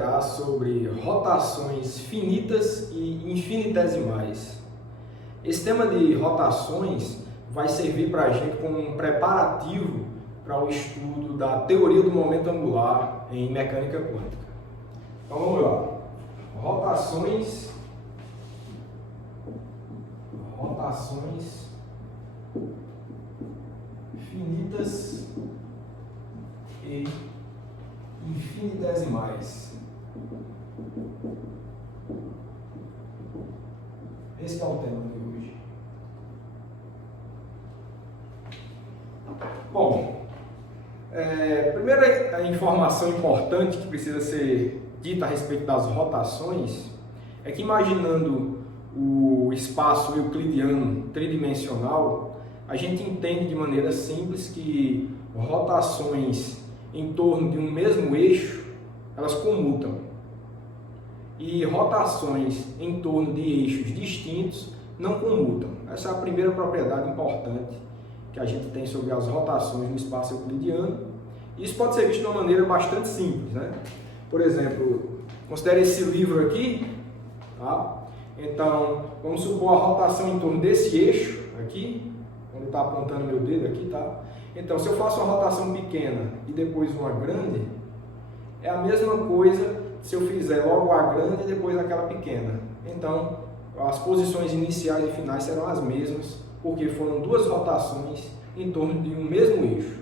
considerar sobre rotações finitas e infinitesimais. Esse tema de rotações vai servir para a gente como um preparativo para o estudo da teoria do momento angular em mecânica quântica. Então vamos lá. Rotações finitas e infinitesimais. Esse é o tema de hoje. Bom, primeira informação importante que precisa ser dita a respeito das rotações é que, imaginando o espaço euclidiano tridimensional, a gente entende de maneira simples que rotações em torno de um mesmo eixo, elas comutam. E rotações em torno de eixos distintos não comutam. Essa é a primeira propriedade importante que a gente tem sobre as rotações no espaço euclidiano. Isso pode ser visto de uma maneira bastante simples, né? Por exemplo, considere esse livro aqui, tá? Então, vamos supor a rotação em torno desse eixo aqui, onde está apontando meu dedo aqui, tá? Então, se eu faço uma rotação pequena e depois uma grande, é a mesma coisa se eu fizer logo a grande e depois aquela pequena. Então, as posições iniciais e finais serão as mesmas, porque foram duas rotações em torno de um mesmo eixo.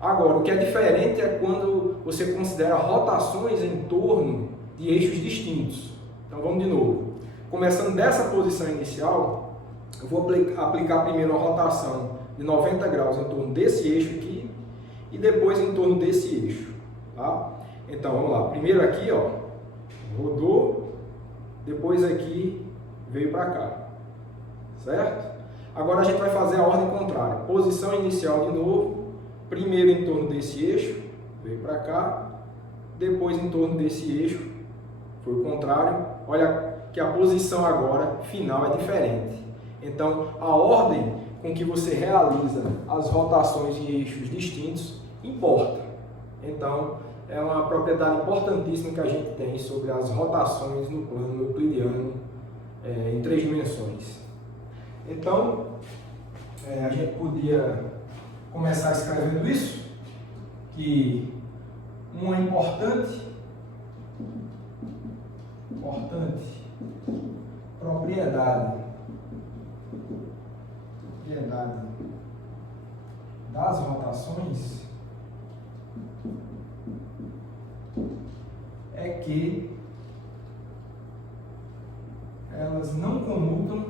Agora, o que é diferente é quando você considera rotações em torno de eixos distintos. Então, vamos de novo. Começando dessa posição inicial, eu vou aplicar primeiro a rotação de 90 graus em torno desse eixo aqui e depois em torno desse eixo, tá? Então, vamos lá. Primeiro aqui, ó, rodou, depois aqui veio para cá, certo? Agora a gente vai fazer a ordem contrária. Posição inicial de novo, primeiro em torno desse eixo, veio para cá, depois em torno desse eixo, foi o contrário. Olha que a posição agora final é diferente. Então, a ordem com que você realiza as rotações em eixos distintos importa. Então, é uma propriedade importantíssima que a gente tem sobre as rotações no plano euclidiano em 3 dimensões. Então, a gente podia começar escrevendo isso, que uma importante propriedade das rotações é que elas não comutam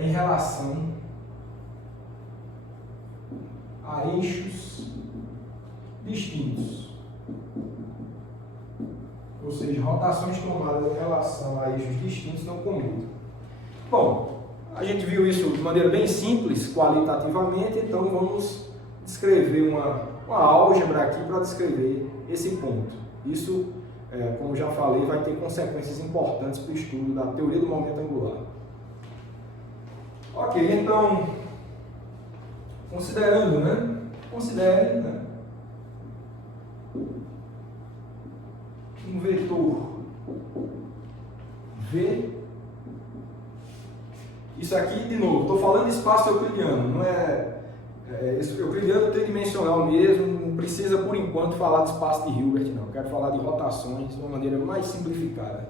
em relação a eixos distintos. Ou seja, rotações tomadas em relação a eixos distintos não comutam. Bom, a gente viu isso de maneira bem simples, qualitativamente, então vamos descrever uma álgebra aqui para descrever esse ponto. Isso, como já falei, vai ter consequências importantes para o estudo da teoria do momento angular. Ok, então, considerando, né? Considere, né, um vetor V. Isso aqui, de novo, estou falando de espaço euclidiano, não euclidiano tridimensional mesmo, não precisa por enquanto falar de espaço de Hilbert, não. Quero falar de rotações de uma maneira mais simplificada.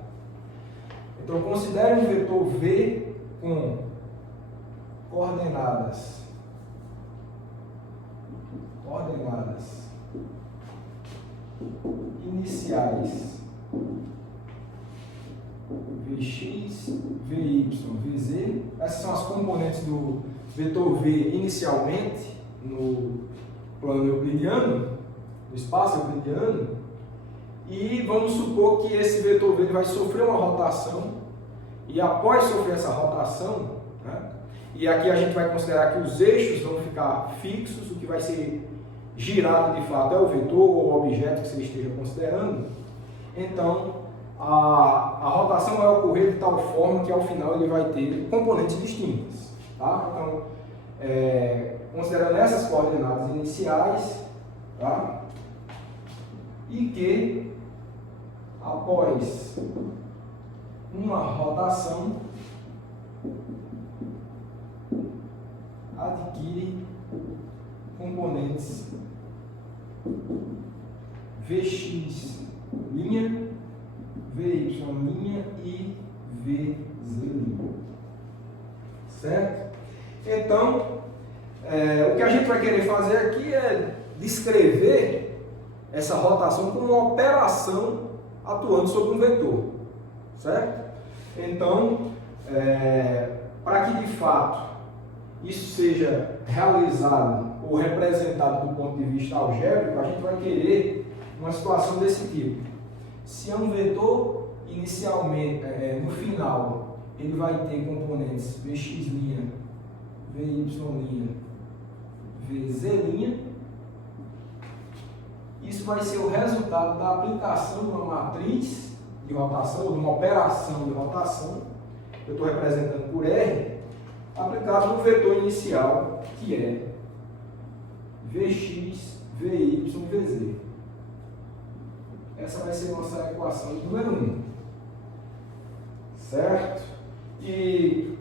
Então, considere um vetor V com coordenadas iniciais Vx, Vy, Vz. Essas são as componentes do vetor V inicialmente no plano euclidiano, no espaço euclidiano, e vamos supor que esse vetor V vai sofrer uma rotação, e após sofrer essa rotação, né, e aqui a gente vai considerar que os eixos vão ficar fixos, o que vai ser girado de fato é o vetor ou o objeto que você esteja considerando. Então, a rotação vai ocorrer de tal forma que ao final ele vai ter componentes distintas, tá? Então, considerando essas coordenadas iniciais, tá? E que após uma rotação adquire componentes Vx', Vy' e Vz'. Certo? Então, o que a gente vai querer fazer aqui é descrever essa rotação como uma operação atuando sobre um vetor. Certo? Então, para que de fato isso seja realizado ou representado do ponto de vista algébrico, a gente vai querer uma situação desse tipo. Se é um vetor, inicialmente, no final, ele vai ter componentes Vx', Vy', Vz', isso vai ser o resultado da aplicação de uma matriz de rotação, ou de uma operação de rotação, que eu estou representando por R, aplicado no vetor inicial, que é Vx, Vy, Vz. Essa vai ser nossa equação número 1. Certo? E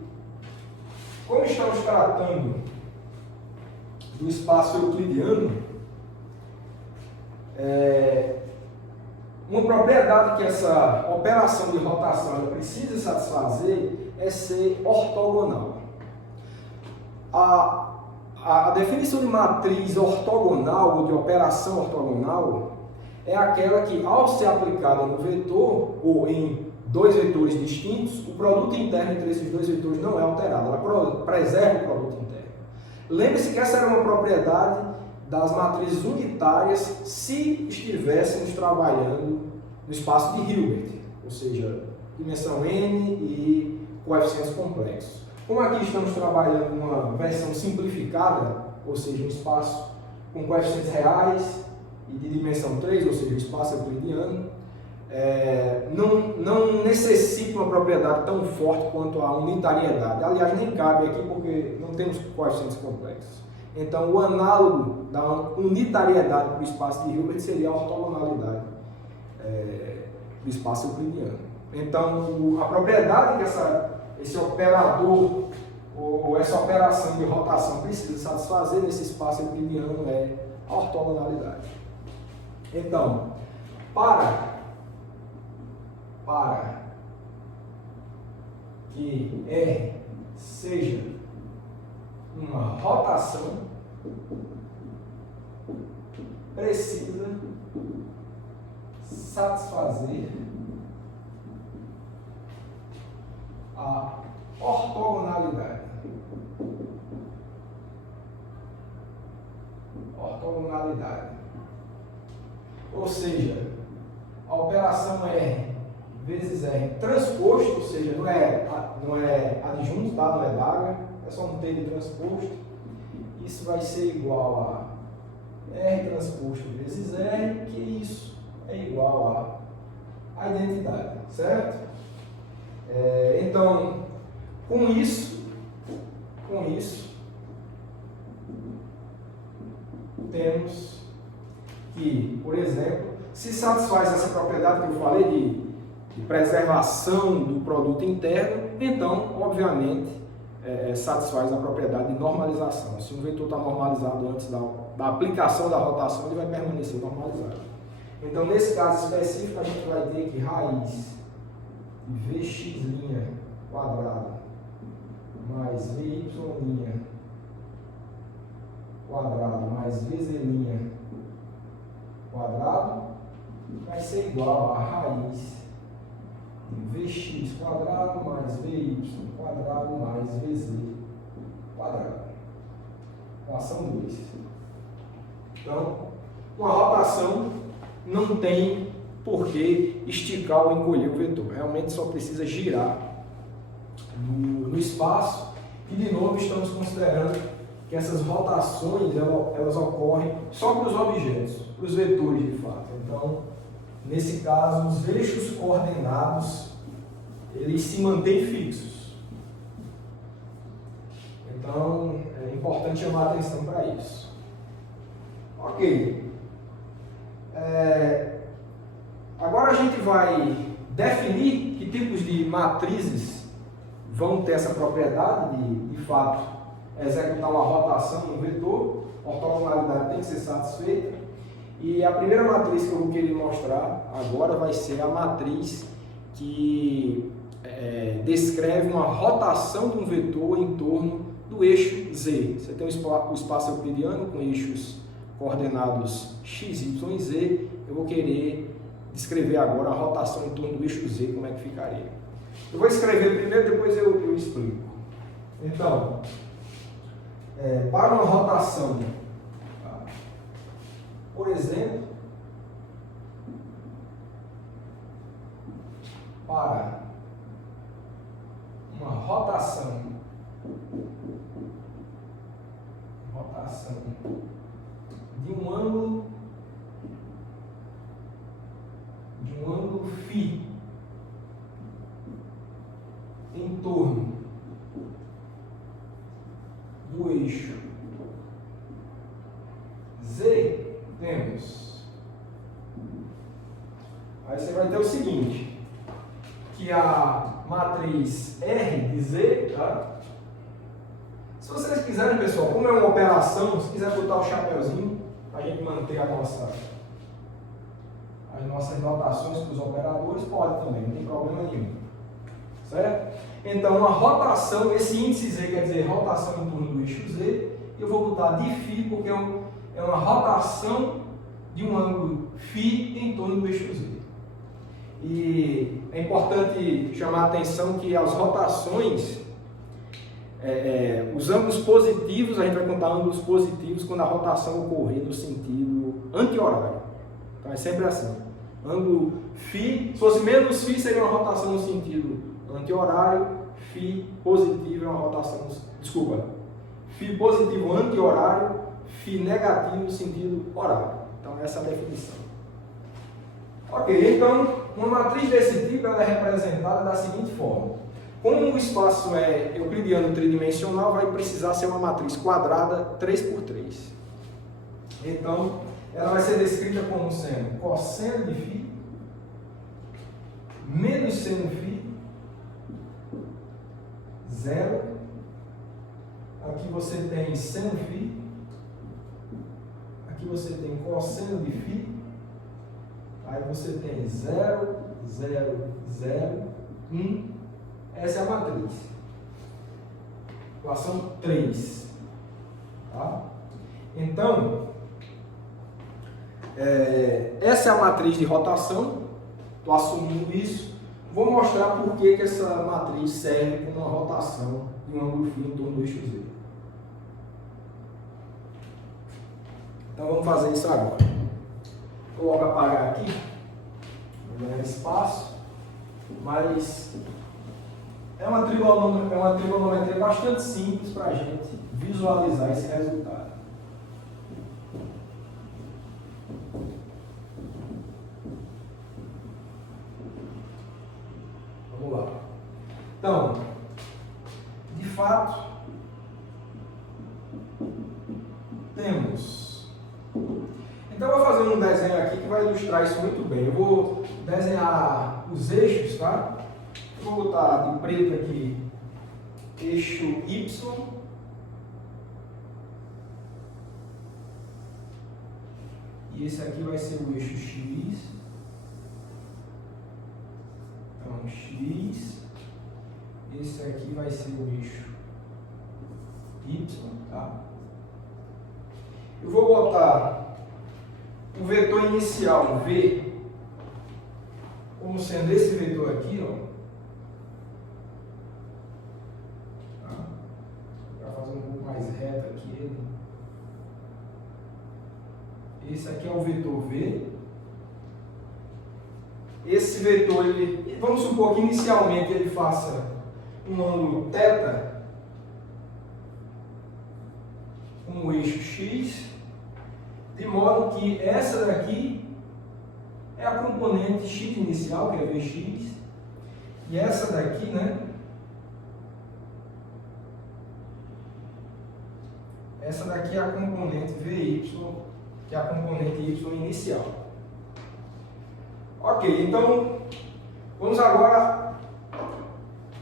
como estamos tratando do espaço euclidiano, uma propriedade que essa operação de rotação ela precisa satisfazer é ser ortogonal. A definição de matriz ortogonal ou de operação ortogonal é aquela que, ao ser aplicada no vetor ou em dois vetores distintos, o produto interno entre esses dois vetores não é alterado, ela preserva o produto interno. Lembre-se que essa era uma propriedade das matrizes unitárias se estivéssemos trabalhando no espaço de Hilbert, ou seja, dimensão n e coeficientes complexos. Como aqui estamos trabalhando uma versão simplificada, ou seja, um espaço com coeficientes reais e de dimensão 3, ou seja, um espaço euclidiano, não necessita uma propriedade tão forte quanto a unitariedade. Aliás, nem cabe aqui porque não temos coeficientes complexos. Então, o análogo da unitariedade para o espaço de Hilbert seria a ortogonalidade do espaço euclidiano. Então, a propriedade que esse operador ou essa operação de rotação precisa satisfazer nesse espaço euclidiano é a ortogonalidade. Então, para que R seja uma rotação, precisa satisfazer a ortogonalidade. Ou seja, a operação R vezes R transposto, ou seja, não é adjunto, tá? Não é daga, é só um T de transposto. Isso vai ser igual a R transposto vezes R, que isso é igual a identidade, certo? Então, com isso, temos que, por exemplo, se satisfaz essa propriedade que eu falei de preservação do produto interno, então, obviamente, satisfaz a propriedade de normalização. Se um vetor está normalizado antes da aplicação da rotação, ele vai permanecer normalizado. Então, nesse caso específico, a gente vai ter que raiz de Vx' quadrado mais Vy' quadrado mais Vz' quadrado vai ser igual a raiz de Vx quadrado mais Vy quadrado mais Vz quadrado. Equação 2. Então, uma rotação não tem por que esticar ou encolher o vetor. Realmente só precisa girar no espaço. E, de novo, estamos considerando que essas rotações elas ocorrem só para os objetos, para os vetores de fato. Então, nesse caso, os eixos coordenados eles se mantêm fixos. Então, É importante chamar a atenção para isso. Ok. Agora a gente vai definir que tipos de matrizes vão ter essa propriedade de fato, executar uma rotação no vetor. A ortogonalidade tem que ser satisfeita. E a primeira matriz que eu vou querer mostrar agora vai ser a matriz que descreve uma rotação de um vetor em torno do eixo Z. Você tem o espaço euclidiano com eixos coordenados x, y e z. Eu vou querer descrever agora a rotação em torno do eixo Z, como é que ficaria. Eu vou escrever primeiro, depois eu explico. Então, para uma rotação, por exemplo, para uma rotação de um ângulo φ em torno do eixo Z, temos. Aí você vai ter o seguinte, que a matriz R de Z, tá? Se vocês quiserem, pessoal, como é uma operação, se quiser botar o chapeuzinho, a gente manter as nossas notações para os operadores, pode também, não tem problema nenhum. Certo? Então, uma rotação, esse índice Z quer dizer rotação em torno do eixo Z, eu vou botar de φ porque é uma rotação de um ângulo φ em torno do eixo Z. E é importante chamar a atenção que as rotações, os ângulos positivos, a gente vai contar ângulos positivos quando a rotação ocorrer no sentido anti-horário. Então é sempre assim. Ângulo φ, se fosse menos φ, seria uma rotação no sentido anti-horário, φ positivo é uma rotação, φ positivo anti-horário, φ negativo no sentido horário. Então essa é a definição. Ok, então uma matriz desse tipo ela é representada da seguinte forma. Como o espaço é euclidiano tridimensional, vai precisar ser uma matriz quadrada 3×3. Então, ela vai ser descrita como sendo cosseno de φ menos seno φ, 0. Aqui você tem seno φ. Aqui você tem cosseno de φ. Aí você tem 0, 0, 0, 1. Essa é a matriz. Equação 3. Tá? Então, essa é a matriz de rotação. Estou assumindo isso. Vou mostrar por que essa matriz serve como uma rotação de um ângulo φ em torno do eixo Z. Então vamos fazer isso agora. Vou logo apagar aqui. Vou ganhar espaço. Mas é uma trigonometria bastante simples para a gente visualizar esse resultado. Vamos lá. Então, de fato, temos. Então, eu vou fazer um desenho aqui que vai ilustrar isso muito bem. Eu vou desenhar os eixos, tá? Vou botar de preto aqui eixo Y. E esse aqui vai ser o eixo X. Então, X. Esse aqui vai ser o eixo Y, tá? Eu vou botar o vetor inicial V como sendo esse vetor aqui, ó. Fazer um pouco mais reto aqui ele. Esse aqui é o vetor V. Esse vetor, vamos supor que inicialmente ele faça um ângulo θ com o eixo X, de modo que essa daqui é a componente X inicial, que é Vx, e essa daqui, né, essa daqui é a componente VY, que é a componente Y inicial. Ok, então vamos agora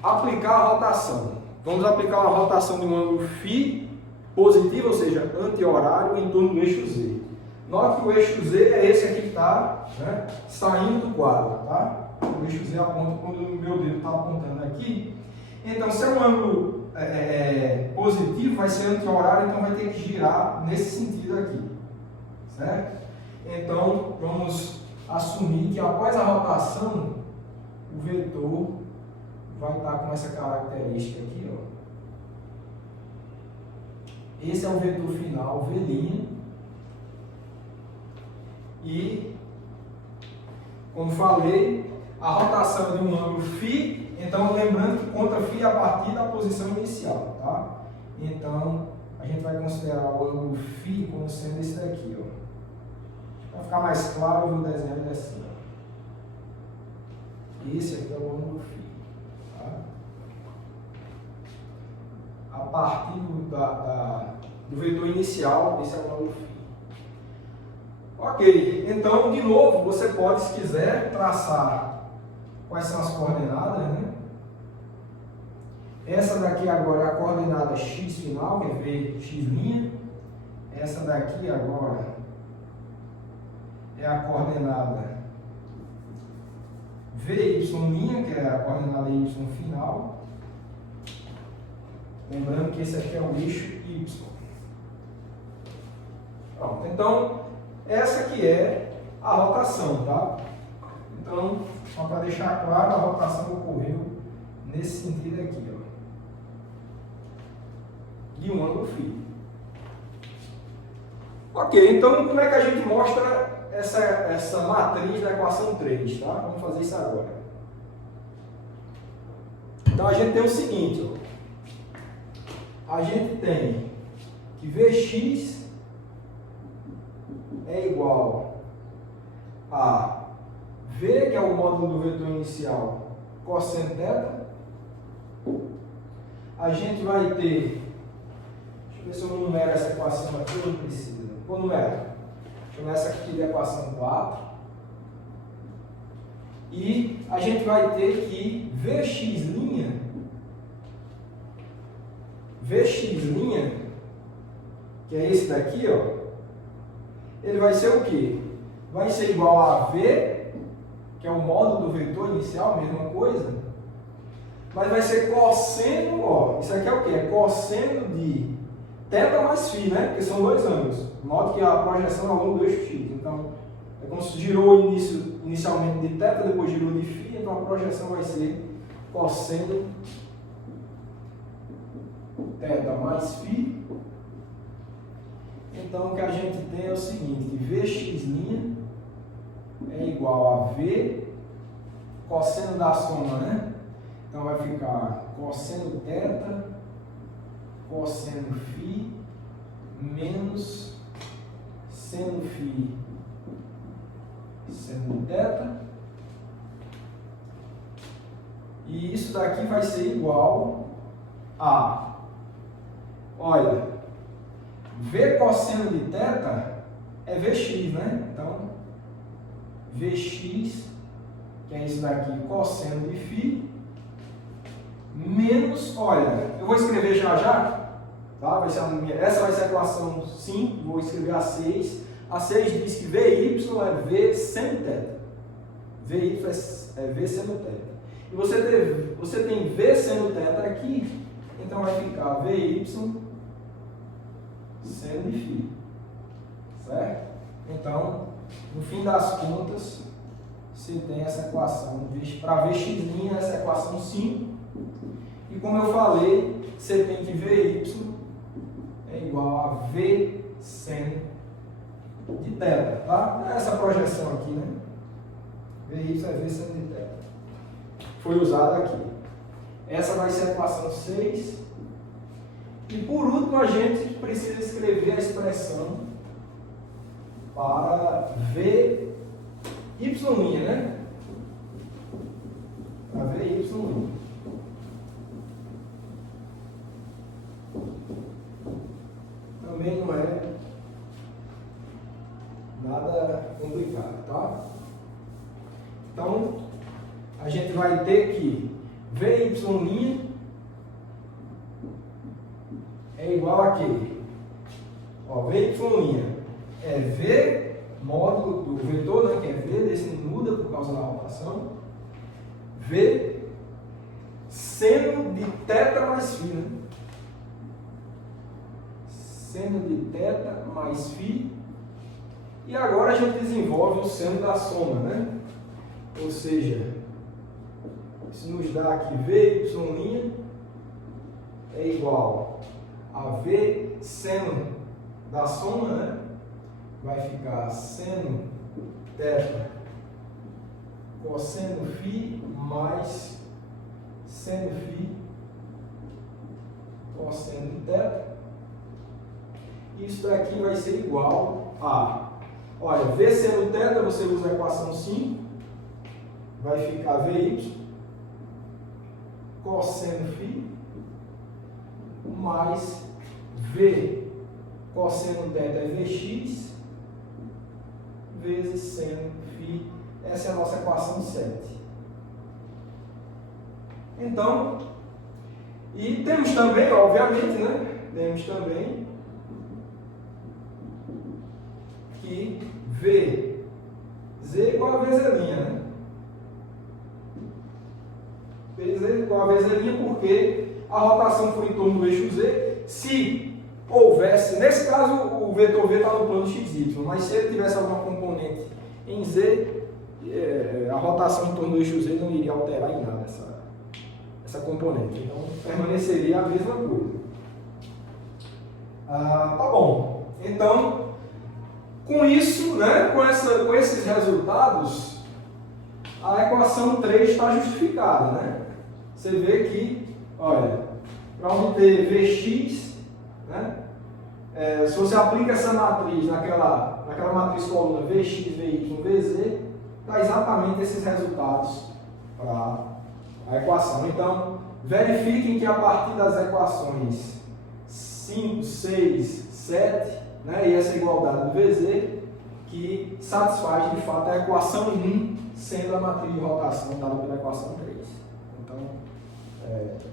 aplicar a rotação. Vamos aplicar uma rotação de um ângulo φ positivo, ou seja, anti-horário, em torno do eixo Z. Note que o eixo Z é esse aqui que está, né, saindo do quadro, tá? O eixo Z aponta quando o meu dedo está apontando aqui. Então, se é um ângulo positivo, vai ser anti-horário, então vai ter que girar nesse sentido aqui, certo? Então, vamos assumir que após a rotação, o vetor vai estar com essa característica aqui, ó. Esse é o vetor final, V'. E, como falei, a rotação é de um ângulo φ, então lembrando que conta φ a partir da posição inicial, tá? Então, a gente vai considerar o ângulo φ como sendo esse daqui, ó. Para ficar mais claro, eu vou desenhar ele assim, ó. Esse aqui é o ângulo φ, tá? A partir do vetor inicial, esse é o ângulo φ. Ok, então, de novo, você pode, se quiser, traçar quais são as coordenadas, né? Essa daqui agora é a coordenada x final, que é Vx'. Essa daqui agora é a coordenada Vy', que é a coordenada y final. Lembrando que esse aqui é o eixo y. Pronto, então, essa que é a rotação, tá? Então, só para deixar claro, a rotação ocorreu nesse sentido aqui, ó, de um ângulo φ. Ok, então como é que a gente mostra essa matriz da equação 3, tá? Vamos fazer isso agora. Então a gente tem o seguinte, ó. A gente tem que Vx é igual a V, que é o módulo do vetor inicial, cosseno θ. A gente vai ter, deixa eu ver se eu numero essa equação aqui, não precisa. Vou numerar. Deixa eu ver essa aqui de equação 4. E a gente vai ter que Vx', que é esse daqui, ó, ele vai ser o quê? Vai ser igual a V, que é o módulo do vetor inicial, mesma coisa, mas vai ser cosseno, ó, isso aqui é o quê? É cosseno de θ mais φ, né? Porque são dois ângulos. Note que a projeção é ao longo do eixo x. Então, é como se girou inicialmente de θ, depois girou de φ, então a projeção vai ser cosseno θ mais φ. Então, o que a gente tem é o seguinte, Vx' é igual a V, cosseno da soma, né? Então, vai ficar cosseno θ, cosseno φ, menos seno φ, seno θ. E isso daqui vai ser igual a, olha, V cosseno de θ é Vx, né? Então, Vx, que é isso daqui, cosseno de φ, menos, olha, eu vou escrever já, tá? Essa vai ser a equação 5, vou escrever a 6. A 6 diz que Vy é V seno θ. Vy é V seno θ. E você tem V seno θ aqui, então vai ficar Vy seno de φ, certo? Então, no fim das contas, você tem essa equação, para Vx', essa equação 5, e como eu falei, você tem que Vy é igual a V seno de θ, tá? Essa projeção aqui, né? Vy é V seno de θ. Foi usada aqui. Essa vai ser a equação 6. E por último, a gente precisa escrever a expressão para Vy', né? Para Vy'. Então, Então, a gente vai ter que VY' é igual a quê? Ó, VY' é V módulo do vetor, né, que é V, desse não muda por causa da rotação. V seno de θ mais φ, né? Seno de θ mais φ. E agora a gente desenvolve o seno da soma, né? Ou seja, isso nos dá aqui VY' é igual a V seno da soma, né? Vai ficar seno θ cosseno φ mais seno φ cosseno θ. Isso daqui vai ser igual a, olha, V seno θ, você usa a equação 5, vai ficar VY cosseno φ mais V cosseno θ é Vx vezes seno φ. Essa é a nossa equação 7. Então, e temos também, obviamente, né? Temos também que Vz igual a Vz', né? Vz igual a Vz' porque a rotação foi em torno do eixo Z. Se houvesse, nesse caso o vetor V está no plano XY, mas se ele tivesse alguma componente em Z, a rotação em torno do eixo Z não iria alterar em nada essa componente. Então permaneceria a mesma coisa. Tá bom. Então, com isso, né, com esses resultados, a equação 3 está justificada, né? Você vê que, olha, para obter Vx, né, se você aplica essa matriz naquela matriz coluna Vx, Vy, Vz, dá exatamente esses resultados para a equação. Então, verifiquem que a partir das equações 5, 6, 7, né, e essa igualdade do Vz, que satisfaz de fato a equação 1, sendo a matriz de rotação dada pela equação 3. Então,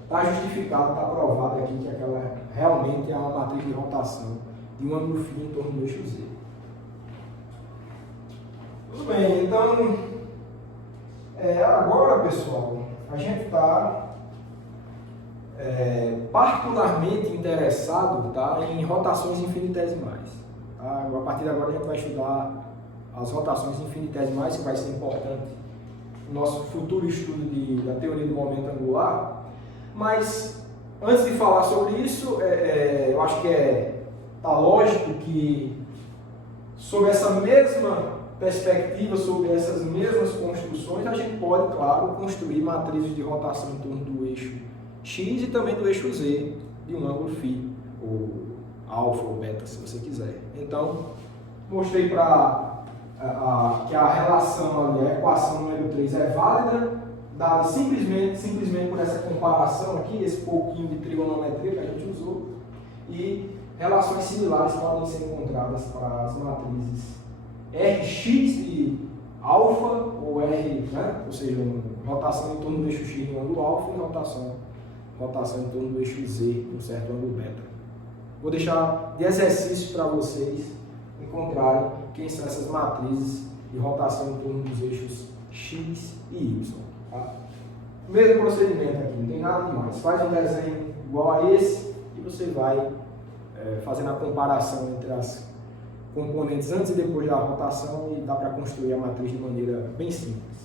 está justificado, está provado aqui que aquela realmente é uma matriz de rotação de um ângulo φ em torno do eixo Z. Tudo bem, então, agora, pessoal, a gente está particularmente interessado, tá, em rotações infinitesimais. Tá? A partir de agora a gente vai estudar as rotações infinitesimais, que vai ser importante no nosso futuro estudo da teoria do momento angular. Mas, antes de falar sobre isso, eu acho que tá lógico que, sob essa mesma perspectiva, sobre essas mesmas construções, a gente pode, claro, construir matrizes de rotação em torno do eixo X e também do eixo Z, de um ângulo φ, ou alfa ou beta, se você quiser. Então, mostrei que a relação ali, a equação número 3 é válida, dada simplesmente por essa comparação aqui, esse pouquinho de trigonometria que a gente usou, e relações similares podem ser encontradas para as matrizes Rx de alfa, ou R, né? Ou seja, rotação em torno do eixo X no ângulo alfa e rotação em torno do eixo Z em um certo ângulo beta. Vou deixar de exercício para vocês encontrarem quem são essas matrizes de rotação em torno dos eixos X e Y. Tá? Mesmo procedimento aqui, não tem nada demais. Faz um desenho igual a esse e você vai fazendo a comparação entre as componentes antes e depois da rotação e dá para construir a matriz de maneira bem simples.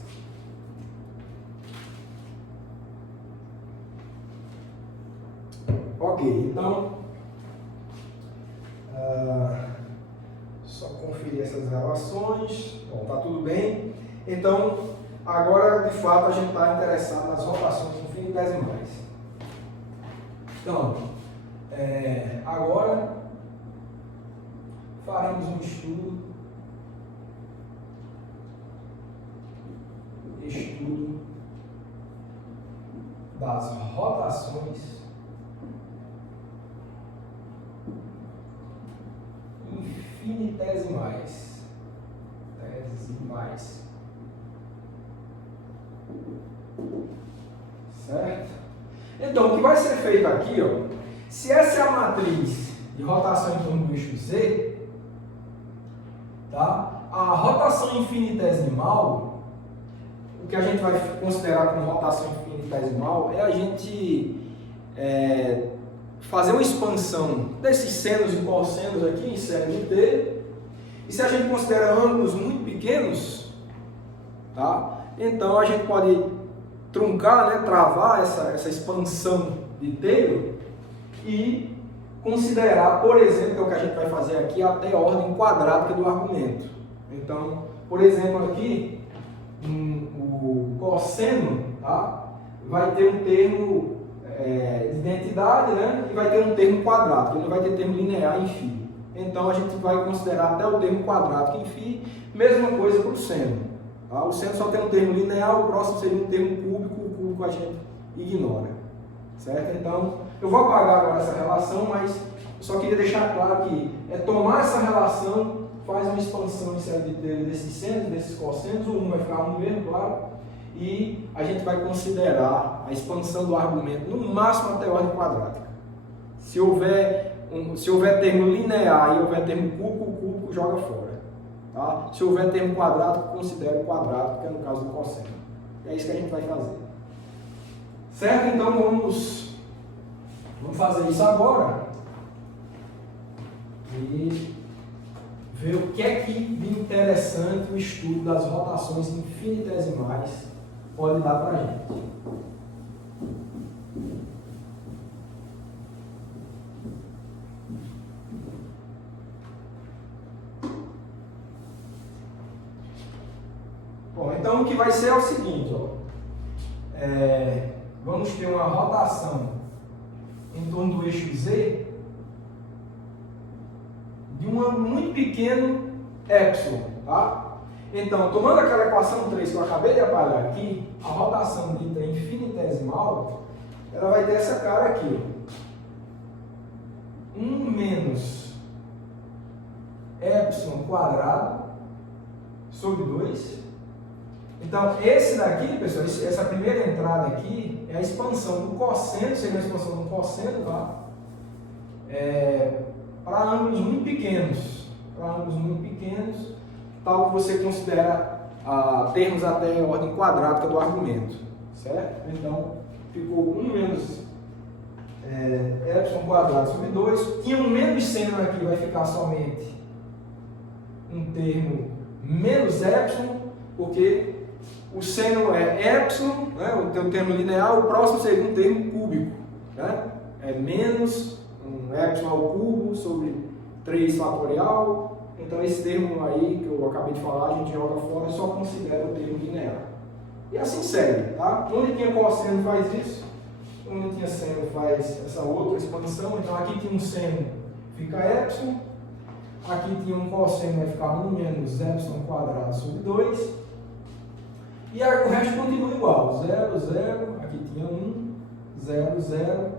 Ok, então só conferir essas relações. Bom, tá tudo bem. Então, agora de fato a gente está interessado nas rotações infinitesimais. Então, agora faremos um estudo das rotações infinitesimais. Certo? Então, o que vai ser feito aqui, ó, se essa é a matriz de rotação em torno do eixo Z, tá? A rotação infinitesimal, o que a gente vai considerar como rotação infinitesimal é a gente fazer uma expansão desses senos e cossenos aqui em série de T. E se a gente considera ângulos muito pequenos, tá? Então a gente pode truncar, né, travar essa expansão de Taylor e considerar, por exemplo, que é o que a gente vai fazer aqui, até a ordem quadrática do argumento. Então, por exemplo, aqui, o cosseno, tá, vai ter um termo de identidade, né, e vai ter um termo quadrático, ele não vai ter termo linear em φ. Então, a gente vai considerar até o termo quadrático em φ, mesma coisa para o seno. Tá? O seno só tem um termo linear, o próximo seria um termo cúbico, o cúbico a gente ignora. Certo? Então, eu vou apagar agora essa relação, mas eu só queria deixar claro que tomar essa relação, faz uma expansão em série de Taylor desses senos, desses cossenos, o 1 vai ficar 1 mesmo, claro, e a gente vai considerar a expansão do argumento no máximo até a ordem quadrática. Se houver termo linear e houver termo cúbico, o cúbico joga fora. Tá? Se houver termo quadrático, considera o quadrático, que é no caso do cosseno. É isso que a gente vai fazer. Certo? Então vamos fazer isso agora e ver o que é que de interessante o estudo das rotações infinitesimais pode dar para a gente. Bom, então o que vai ser é o seguinte, ó. Vamos ter uma rotação em torno do eixo Z de um ângulo muito pequeno epsilon, tá? Então, tomando aquela equação 3 que eu acabei de apagar aqui, a rotação dita infinitesimal, ela vai ter essa cara aqui, ó. 1 menos epsilon quadrado sobre 2. Então, esse daqui, pessoal, essa primeira entrada aqui é a expansão do cosseno, seria a expansão do cosseno, tá? Para ângulos muito pequenos. Para ângulos muito pequenos, tal que você considera termos até a ordem quadrática do argumento. Certo? Então, ficou 1 menos epsilon quadrado sobre 2. Tinha um menos seno aqui, vai ficar somente um termo menos epsilon, porque o seno é epsilon, né, o termo linear, o próximo seria um termo cúbico. Né? É menos um epsilon ao cubo sobre 3 fatorial. Então esse termo aí que eu acabei de falar, a gente joga fora e só considera o termo linear. E assim segue. Tá? Onde tinha cosseno faz isso, onde tinha seno faz essa outra expansão. Então aqui tinha um seno, fica epsilon. Aqui tinha um cosseno, vai ficar 1 menos epsilon quadrado sobre 2. E o resto continua igual, 0, 0, aqui tinha 1, 0, 0.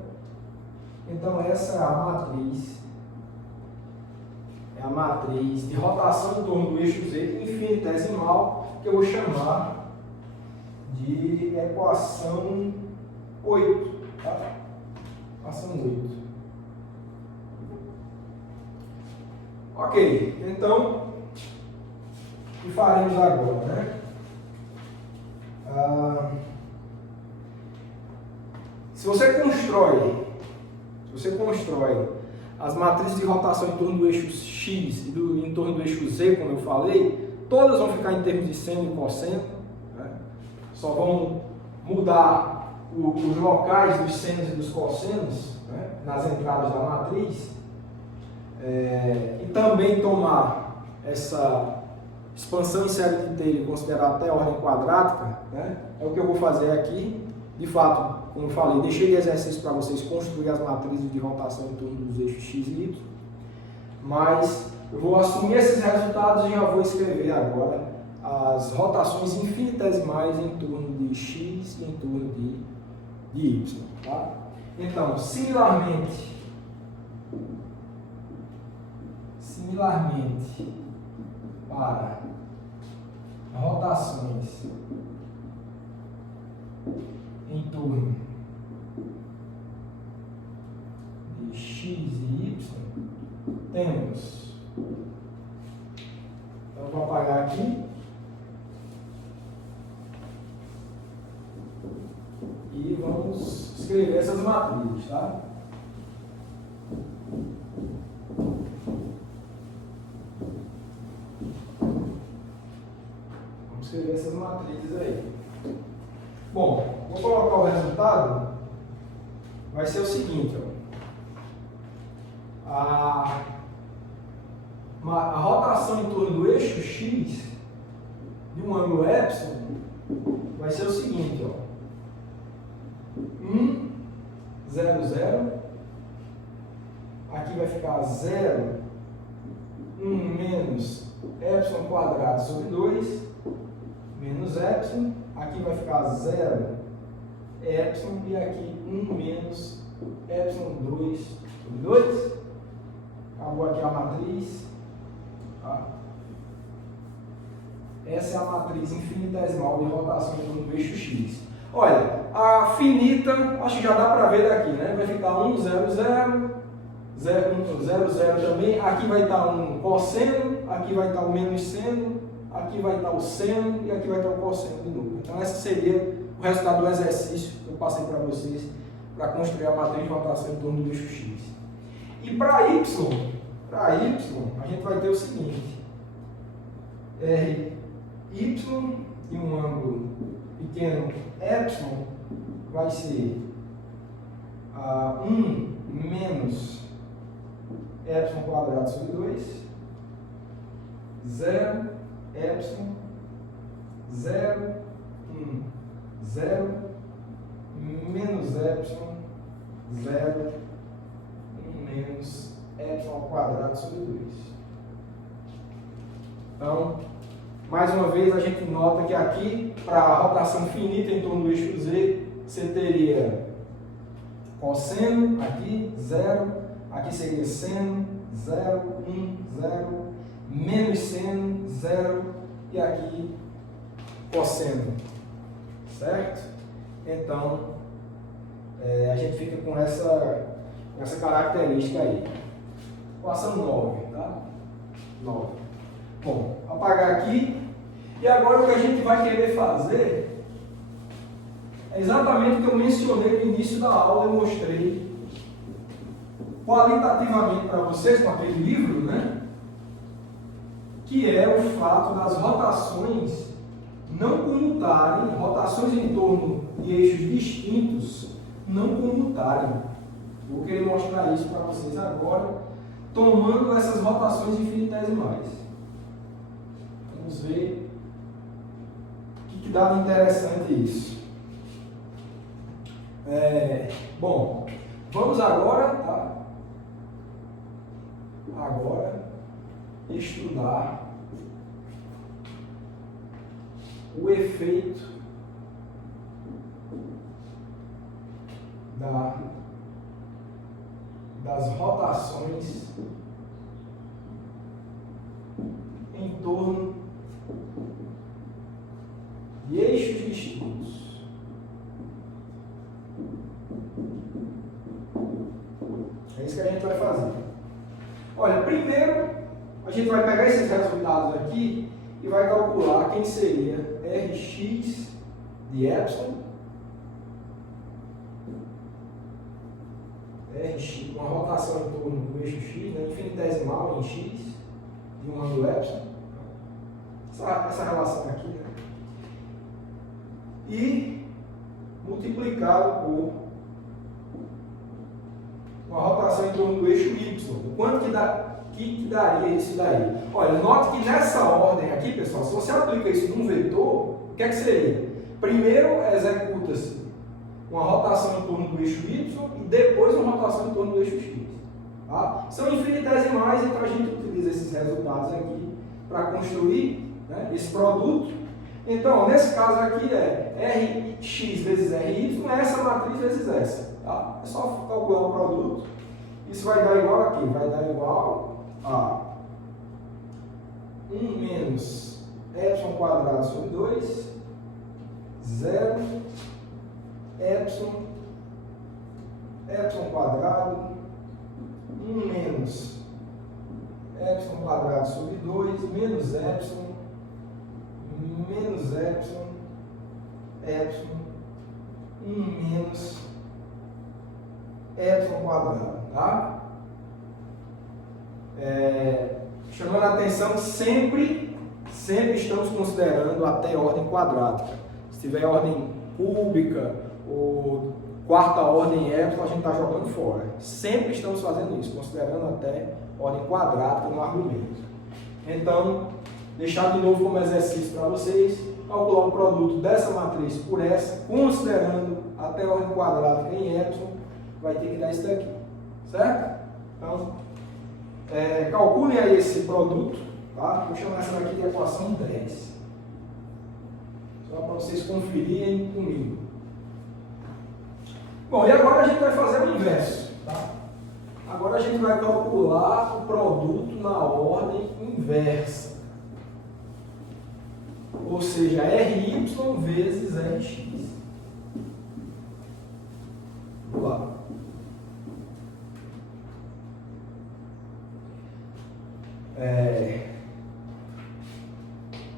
Então essa é a matriz de rotação em torno do eixo Z infinitesimal, que eu vou chamar de equação 8. Tá? Equação 8. Ok, então, o que faremos agora, né? Se você constrói as matrizes de rotação em torno do eixo X e em torno do eixo Z, como eu falei, todas vão ficar em termos de seno e cosseno, né? Só vão mudar os locais dos senos e dos cossenos, né, nas entradas da matriz, e também tomar essa expansão em série de Taylor e considerar até a ordem quadrática, né? É o que eu vou fazer aqui. De fato, como eu falei, deixei de exercício para vocês construir as matrizes de rotação em torno dos eixos X e Y, mas eu vou assumir esses resultados e já vou escrever agora as rotações infinitesimais em torno de X e em torno de Y. Tá? Então, similarmente para rotações menos. Então, vou apagar aqui. E vamos escrever essas matrizes, tá? Vamos escrever essas matrizes aí. Bom, vou colocar o resultado. Vai ser o seguinte, ó. A rotação em torno do eixo X de um ângulo epsilon vai ser o seguinte, ó. 1, 0, 0. Aqui vai ficar 0, 1 menos epsilon quadrado sobre 2, menos epsilon. Aqui vai ficar 0, epsilon, e aqui 1 menos epsilon 2 sobre 2. Acabou aqui a matriz. Tá? Essa é a matriz infinitesimal de rotação em torno do eixo X. Olha, a finita, acho que já dá para ver daqui, né? Vai ficar 1, 0, 0, 0, 0 também. Aqui vai estar um cosseno, aqui vai estar o menos seno, aqui vai estar o seno e aqui vai estar o cosseno de novo. Então, esse seria o resultado do exercício que eu passei para vocês para construir a matriz de rotação em torno do eixo X. E para Y, a gente vai ter o seguinte: y de um ângulo pequeno epsilon vai ser 1 menos epsilon quadrado sobre 2, 0, epsilon, 0, 1, 0, menos epsilon, 0, 1 menos epsilon quadrado sobre 2. Então, mais uma vez, a gente nota que aqui, para a rotação finita em torno do eixo Z, você teria cosseno, aqui, 0, aqui seria seno, 0, 1, 0, menos seno, 0, e aqui cosseno, certo? Então, a gente fica com essa característica aí. Equação 9, tá? 9. Bom, apagar aqui. E agora o que a gente vai querer fazer é exatamente o que eu mencionei no início da aula. Eu mostrei qualitativamente para vocês com aquele livro, né? Que é o fato das rotações não comutarem, rotações em torno de eixos distintos não comutarem. Vou querer mostrar isso para vocês agora, tomando essas rotações infinitesimais. Vamos ver o que dá de interessante isso. Bom, vamos agora, tá? Agora estudar o efeito das rotações em torno de eixos distintos. É isso que a gente vai fazer. Olha, primeiro a gente vai pegar esses resultados aqui e vai calcular quem seria Rx de epsilon, Rx, uma rotação em torno do eixo x, né, infinitesimal em x, de um ângulo epsilon, essa relação aqui, né, e multiplicado por uma rotação em torno do eixo y. O quanto que daria isso daí? Olha, note que nessa ordem aqui, pessoal, se você aplica isso num vetor, o que é que seria? Primeiro executa-se uma rotação em torno do eixo y e depois uma rotação em torno do eixo x. Tá? São infinitesimais, então a gente utiliza esses resultados aqui para construir, né, esse produto. Então, nesse caso aqui é Rx vezes Ry, é essa matriz vezes essa. Tá? É só calcular o produto. Isso vai dar igual aqui, vai dar igual a 1 menos epsilon quadrado sobre 2, 0, epsilon quadrado, 1 menos epsilon quadrado sobre 2 menos epsilon epsilon 1 menos epsilon quadrado, tá? Chamando a atenção, sempre estamos considerando até ordem quadrática. Se tiver ordem cúbica ou quarta ordem epsilon, a gente está jogando fora. Sempre estamos fazendo isso, considerando até ordem quadrática no argumento. Então, deixar de novo como exercício para vocês, calcular o produto dessa matriz por essa, considerando até ordem quadrática em epsilon, vai ter que dar isso daqui, certo? Então, calculem aí esse produto, tá? Vou chamar essa daqui de equação 10. Só para vocês conferirem comigo. Bom, e agora a gente vai fazer o inverso, tá? Agora a gente vai calcular o produto na ordem inversa. Ou seja, RY vezes RX. Vamos lá.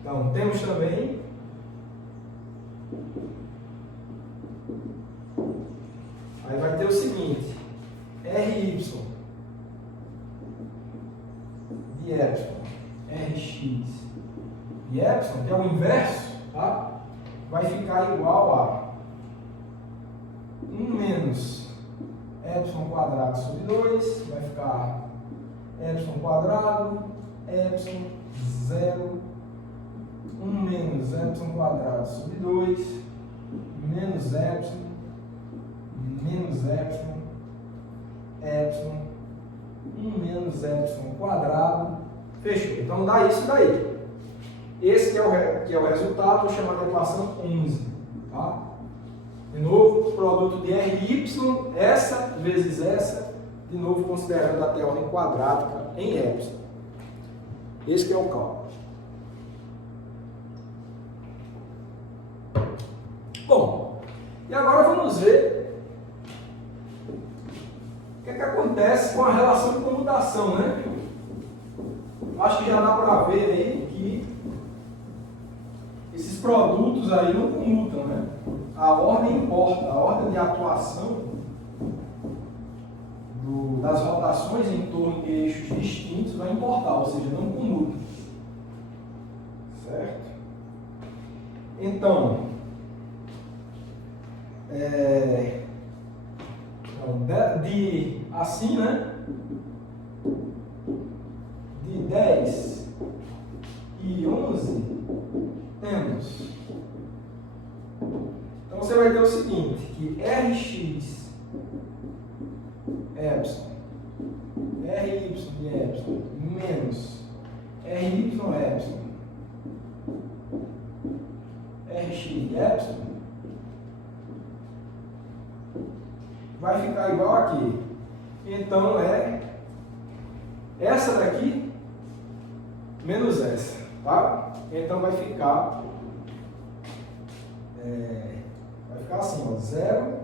Então, temos também aí vai ter o seguinte, RY de epsilon, RX de epsilon, que é o inverso, tá? Vai ficar igual a 1 menos epsilon quadrado sobre 2, vai ficar epsilon quadrado, epsilon 0, 1 menos epsilon quadrado sobre 2, menos epsilon, epsilon, 1 menos epsilon quadrado, fechou. Então dá isso daí. Esse que é o resultado, vou chamar de equação 11. Tá? De novo, produto de RY, essa vezes essa, de novo considerando até a ordem quadrática em epsilon. Esse que é o cálculo. Bom, e agora vamos ver o que acontece com a relação de comutação, né? Acho que já dá para ver aí que esses produtos aí não comutam, né? A ordem importa, a ordem de atuação das rotações em torno de eixos distintos vai importar, ou seja, não comuta. Certo? Então, assim, né? De 10 e 11 temos. Então você vai ter o seguinte, que Rx epsilon, Ry de epsilon menos Ry epsilon, Rx de epsilon vai ficar igual aqui. Então essa daqui menos essa, tá? Então vai ficar assim, ó, 0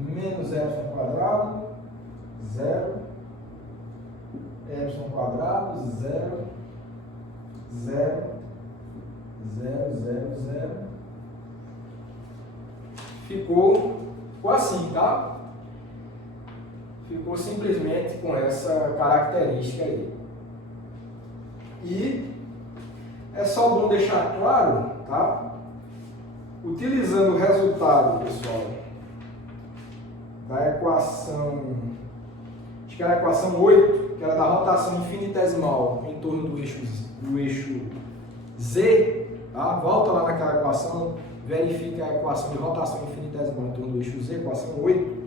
menos epsilon quadrado, 0 epsilon quadrado, 0 0 0 0 0. Ficou assim, tá? Ficou simplesmente com essa característica aí. E é só bom deixar claro, tá? Utilizando o resultado, pessoal, da equação, acho que era a equação 8, que era da rotação infinitesimal em torno do eixo Z, tá? Volta lá naquela equação, verifica a equação de rotação infinitesimal em torno do eixo Z, equação 8.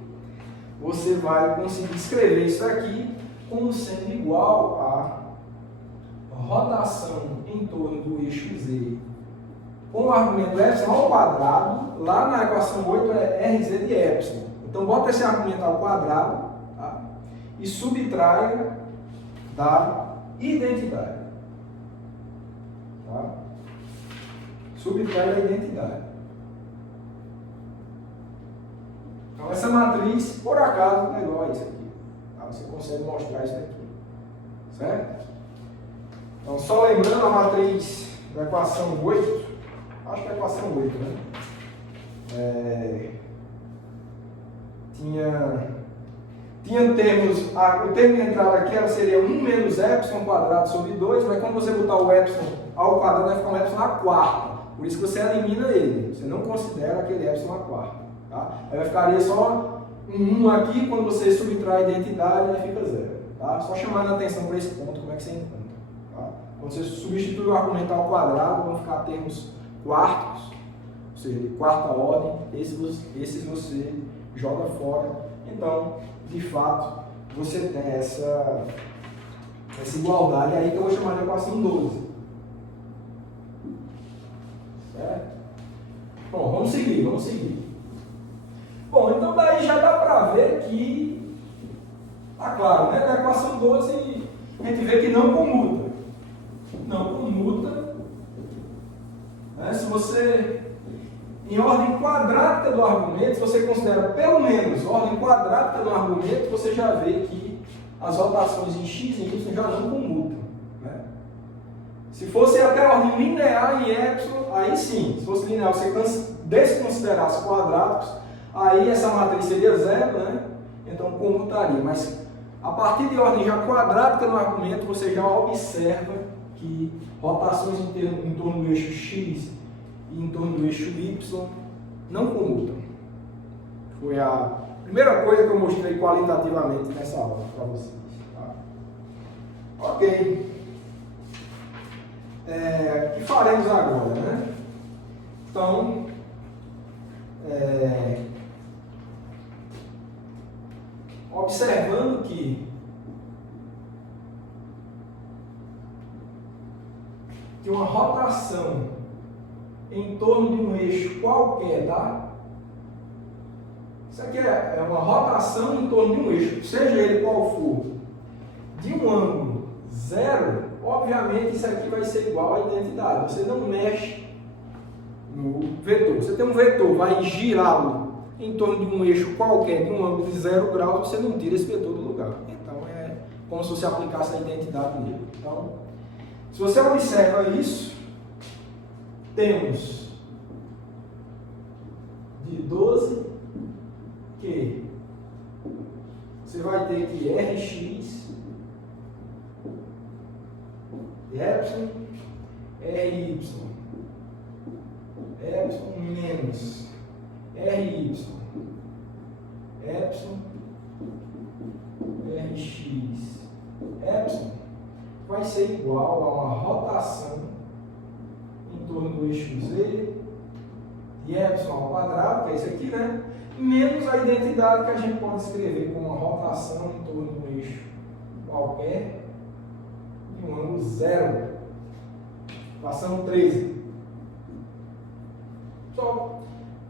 Você vai conseguir escrever isso aqui como sendo igual a rotação em torno do eixo Z com o argumento epsilon ao quadrado. Lá na equação 8 é Rz de epsilon. Então bota esse argumento ao quadrado, tá? E subtraia da identidade. Tá? Subtrai da identidade. Então essa matriz, por acaso, é igual a isso aqui. Tá? Você consegue mostrar isso aqui. certo? Então, só lembrando a matriz da equação 8, acho que é a equação 8, né? Tinha termos, o termo de entrada aqui seria 1 menos epsilon quadrado sobre 2, mas quando você botar o epsilon ao quadrado, vai ficar um epsilon à quarta. Por isso que você elimina ele, você não considera aquele epsilon à quarta. Tá? Aí vai ficaria só um 1 aqui, quando você subtrai a identidade, aí fica 0. Tá? Só chamando a atenção para esse ponto, como é que você encontra. Tá? Quando você substitui o argumento ao quadrado, vão ficar termos quartos, ou seja, de quarta ordem, esses você joga fora. Então, de fato, você tem essa igualdade aí que eu vou chamar de equação 12. Certo? Bom, vamos seguir. Bom, então daí já dá para ver que, tá claro, né? Na equação 12 a gente vê que não comuta. Não comuta, né? Se você, em ordem quadrática do argumento, se você considera pelo menos ordem quadrática do argumento, você já vê que as rotações em x e y já não comutam. Né? Se fosse até a ordem linear em epsilon, aí sim, se fosse linear, você desconsiderasse quadráticos, aí essa matriz seria 0, né? Então comutaria. Mas a partir de ordem já quadrática no argumento, você já observa que rotações em torno do eixo x e em torno do eixo y não comutam. Foi a primeira coisa que eu mostrei qualitativamente nessa aula para vocês. Tá? Ok. O que faremos agora, né? Então, observando que uma rotação em torno de um eixo qualquer, tá? Isso aqui é uma rotação em torno de um eixo, seja ele qual for, de um ângulo 0, obviamente isso aqui vai ser igual à identidade. Você não mexe no vetor. Você tem um vetor, vai girá-lo em torno de um eixo qualquer, de um ângulo de 0 graus, você não tira esse vetor do lugar. Então é como se você aplicasse a identidade nele. Então, se você observa isso, temos de 12 que você vai ter que Rx, epsilon, Ry, epsilon menos Ry, epsilon, Rx, epsilon vai ser igual a uma rotação em torno do eixo Z de epsilon ao quadrado, que é isso aqui, né? Menos a identidade que a gente pode escrever como uma rotação em torno do eixo qualquer de um ângulo 0. Equação 13. Só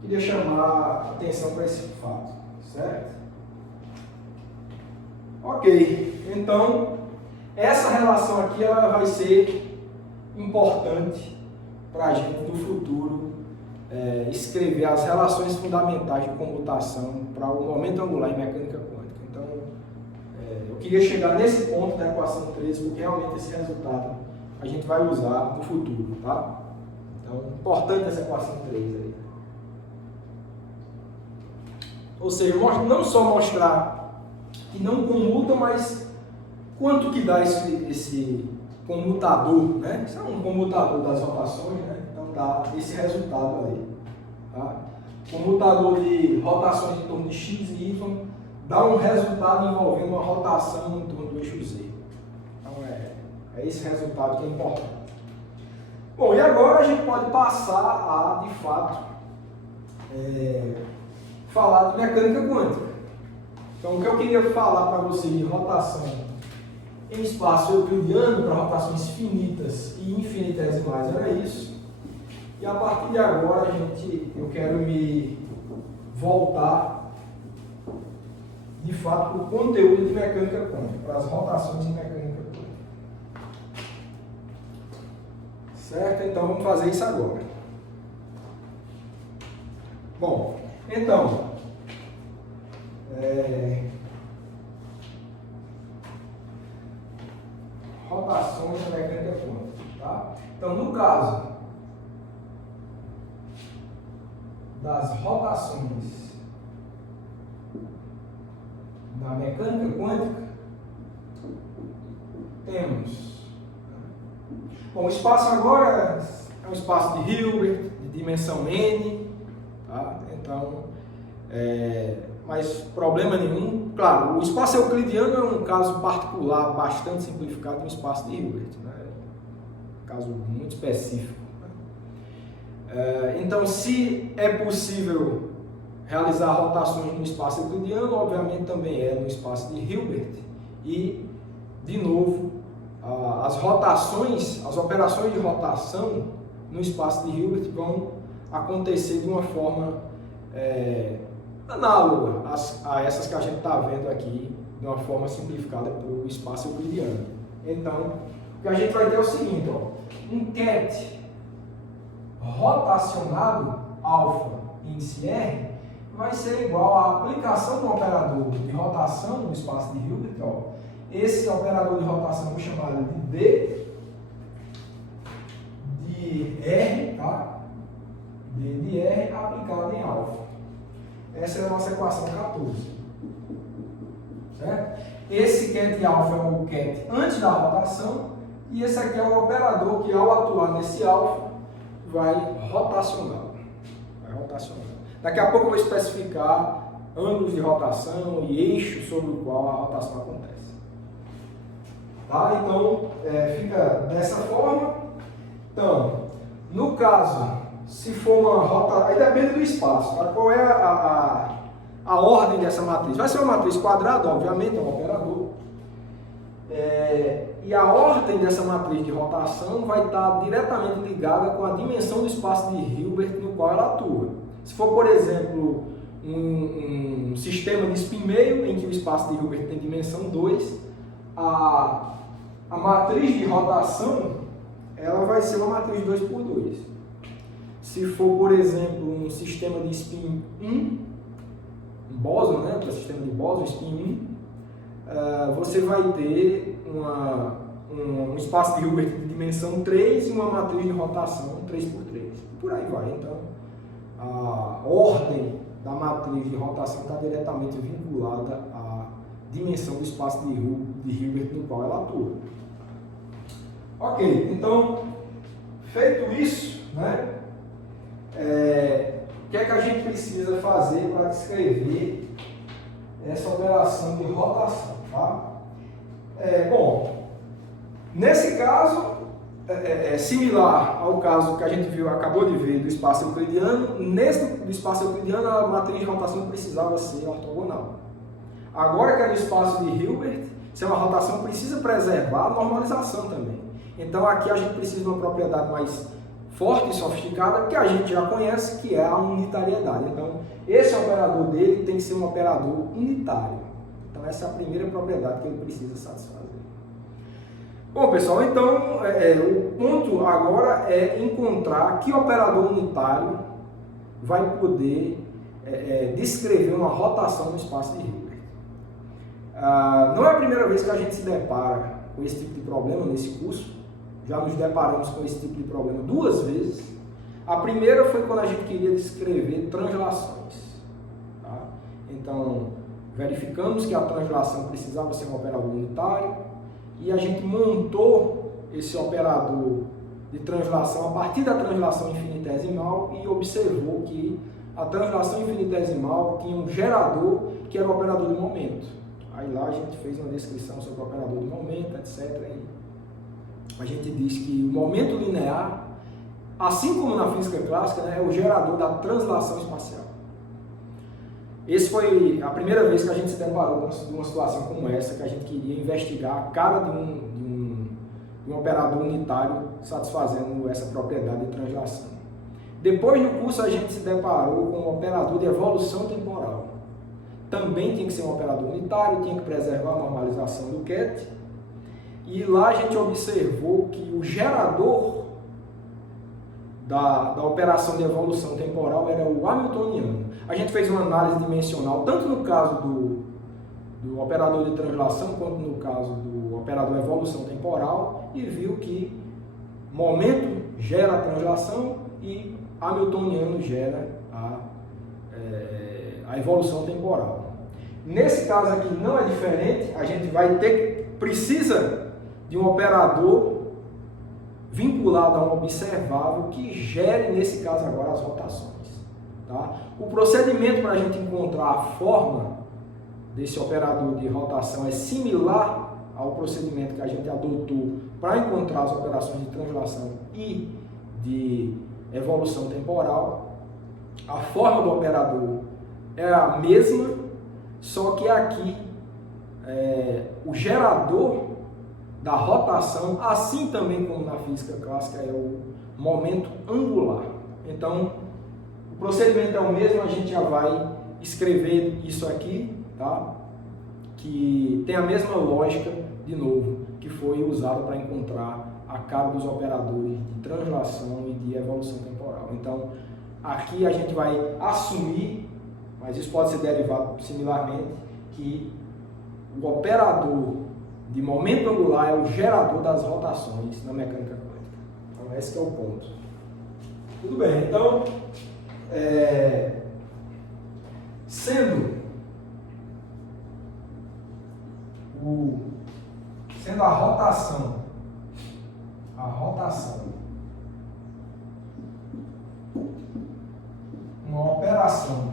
queria chamar a atenção para esse fato, certo? Ok, então essa relação aqui ela vai ser importante para a gente no futuro escrever as relações fundamentais de comutação para o momento angular em mecânica quântica. Então, eu queria chegar nesse ponto da equação 13, porque realmente esse resultado a gente vai usar no futuro, tá? Então, importante essa equação 3 aí. Ou seja, não só mostrar que não comuta, mas quanto que dá esse comutador, né? Isso é um comutador das rotações, né? Então dá esse resultado ali. Tá? Comutador de rotações em torno de x e y dá um resultado envolvendo uma rotação em torno do eixo z. Então é esse resultado que é importante. Bom, e agora a gente pode passar a, de fato, falar de mecânica quântica. Então o que eu queria falar para vocês de rotação em espaço euclidiano para rotações finitas e infinitesimais era isso. E a partir de agora eu quero me voltar de fato para o conteúdo de mecânica quântica, para as rotações em mecânica quântica. Certo? Então vamos fazer isso agora. Bom, então da mecânica quântica. Tá? Então, no caso das rotações da mecânica quântica, temos... Bom, o espaço agora é um espaço de Hilbert, de dimensão n, tá? Então, mas problema nenhum. Claro, o espaço euclidiano é um caso particular, bastante simplificado, um espaço de Hilbert, né? Um caso muito específico. Então, se é possível realizar rotações no espaço euclidiano, obviamente também é no espaço de Hilbert. E, de novo, as rotações, as operações de rotação no espaço de Hilbert vão acontecer de uma forma análoga a essas que a gente está vendo aqui, de uma forma simplificada para o espaço euclidiano. Então, o que a gente vai ter é o seguinte, ó, um ket rotacionado, alfa índice R, vai ser igual à aplicação do operador de rotação no espaço de Hilbert. Ó. Esse operador de rotação eu vou chamar de D de R, tá? D de R aplicado em alfa. Essa é a nossa equação 14. Certo? Esse ket alfa é o ket antes da rotação, e esse aqui é o operador que, ao atuar nesse alfa, vai rotacionar. Daqui a pouco eu vou especificar ângulos de rotação e eixo sobre o qual a rotação acontece. Tá? Então, fica dessa forma. Então, no caso, se for uma rotação, aí depende do espaço. Tá? Qual é a ordem dessa matriz? Vai ser uma matriz quadrada, obviamente, é um operador. E a ordem dessa matriz de rotação vai estar diretamente ligada com a dimensão do espaço de Hilbert no qual ela atua. Se for, por exemplo, um sistema de spin meio, em que o espaço de Hilbert tem dimensão 2, a matriz de rotação ela vai ser uma matriz 2 por 2. Se for, por exemplo, um sistema de spin 1, um bóson, né, o sistema de bóson, spin 1, você vai ter um espaço de Hilbert de dimensão 3 e uma matriz de rotação 3 por 3. Por aí vai. Então, a ordem da matriz de rotação está diretamente vinculada à dimensão do espaço de Hilbert no qual ela atua. Ok, então, feito isso, né, o que é que a gente precisa fazer para descrever essa operação de rotação? Tá? Bom, nesse caso, é similar ao caso que a gente acabou de ver do espaço euclidiano. Do espaço euclidiano, a matriz de rotação precisava ser ortogonal. Agora que é no espaço de Hilbert, se é uma rotação, precisa preservar a normalização também. Então aqui a gente precisa de uma propriedade mais forte e sofisticada, que a gente já conhece, que é a unitariedade. Então, esse operador dele tem que ser um operador unitário. Então essa é a primeira propriedade que ele precisa satisfazer. Bom, pessoal, então o ponto agora é encontrar que operador unitário vai poder descrever uma rotação no espaço de Hilbert. Não é a primeira vez que a gente se depara com esse tipo de problema nesse curso. Já nos deparamos com esse tipo de problema 2 vezes. A primeira foi quando a gente queria descrever translações. Tá? Então, verificamos que a translação precisava ser um operador unitário e a gente montou esse operador de translação a partir da translação infinitesimal e observou que a translação infinitesimal tinha um gerador que era o operador de momento. Aí lá a gente fez uma descrição sobre o operador de momento, etc. E a gente diz que o momento linear, assim como na física clássica, né, é o gerador da translação espacial. Essa foi a primeira vez que a gente se deparou com uma situação como essa, que a gente queria investigar a cara de um operador unitário satisfazendo essa propriedade de translação. Depois no curso a gente se deparou com um operador de evolução temporal. Também tinha que ser um operador unitário, tinha que preservar a normalização do ket. E lá a gente observou que o gerador da operação de evolução temporal era o hamiltoniano. A gente fez uma análise dimensional, tanto no caso do do operador de translação, quanto no caso do operador evolução temporal, e viu que momento gera a translação e hamiltoniano gera a evolução temporal. Nesse caso aqui não é diferente, a gente precisa de um operador vinculado a um observável que gere, nesse caso agora, as rotações. Tá? O procedimento para a gente encontrar a forma desse operador de rotação é similar ao procedimento que a gente adotou para encontrar as operações de translação e de evolução temporal. A forma do operador é a mesma, só que aqui o gerador da rotação, assim também como na física clássica, é o momento angular. Então, o procedimento é o mesmo, a gente já vai escrever isso aqui, tá? Que tem a mesma lógica, de novo, que foi usada para encontrar a cara dos operadores de translação e de evolução temporal. Então, aqui a gente vai assumir, mas isso pode ser derivado similarmente, que o operador de momento angular é o gerador das rotações na mecânica quântica. Então, esse que é o ponto. Tudo bem, então, sendo a rotação uma operação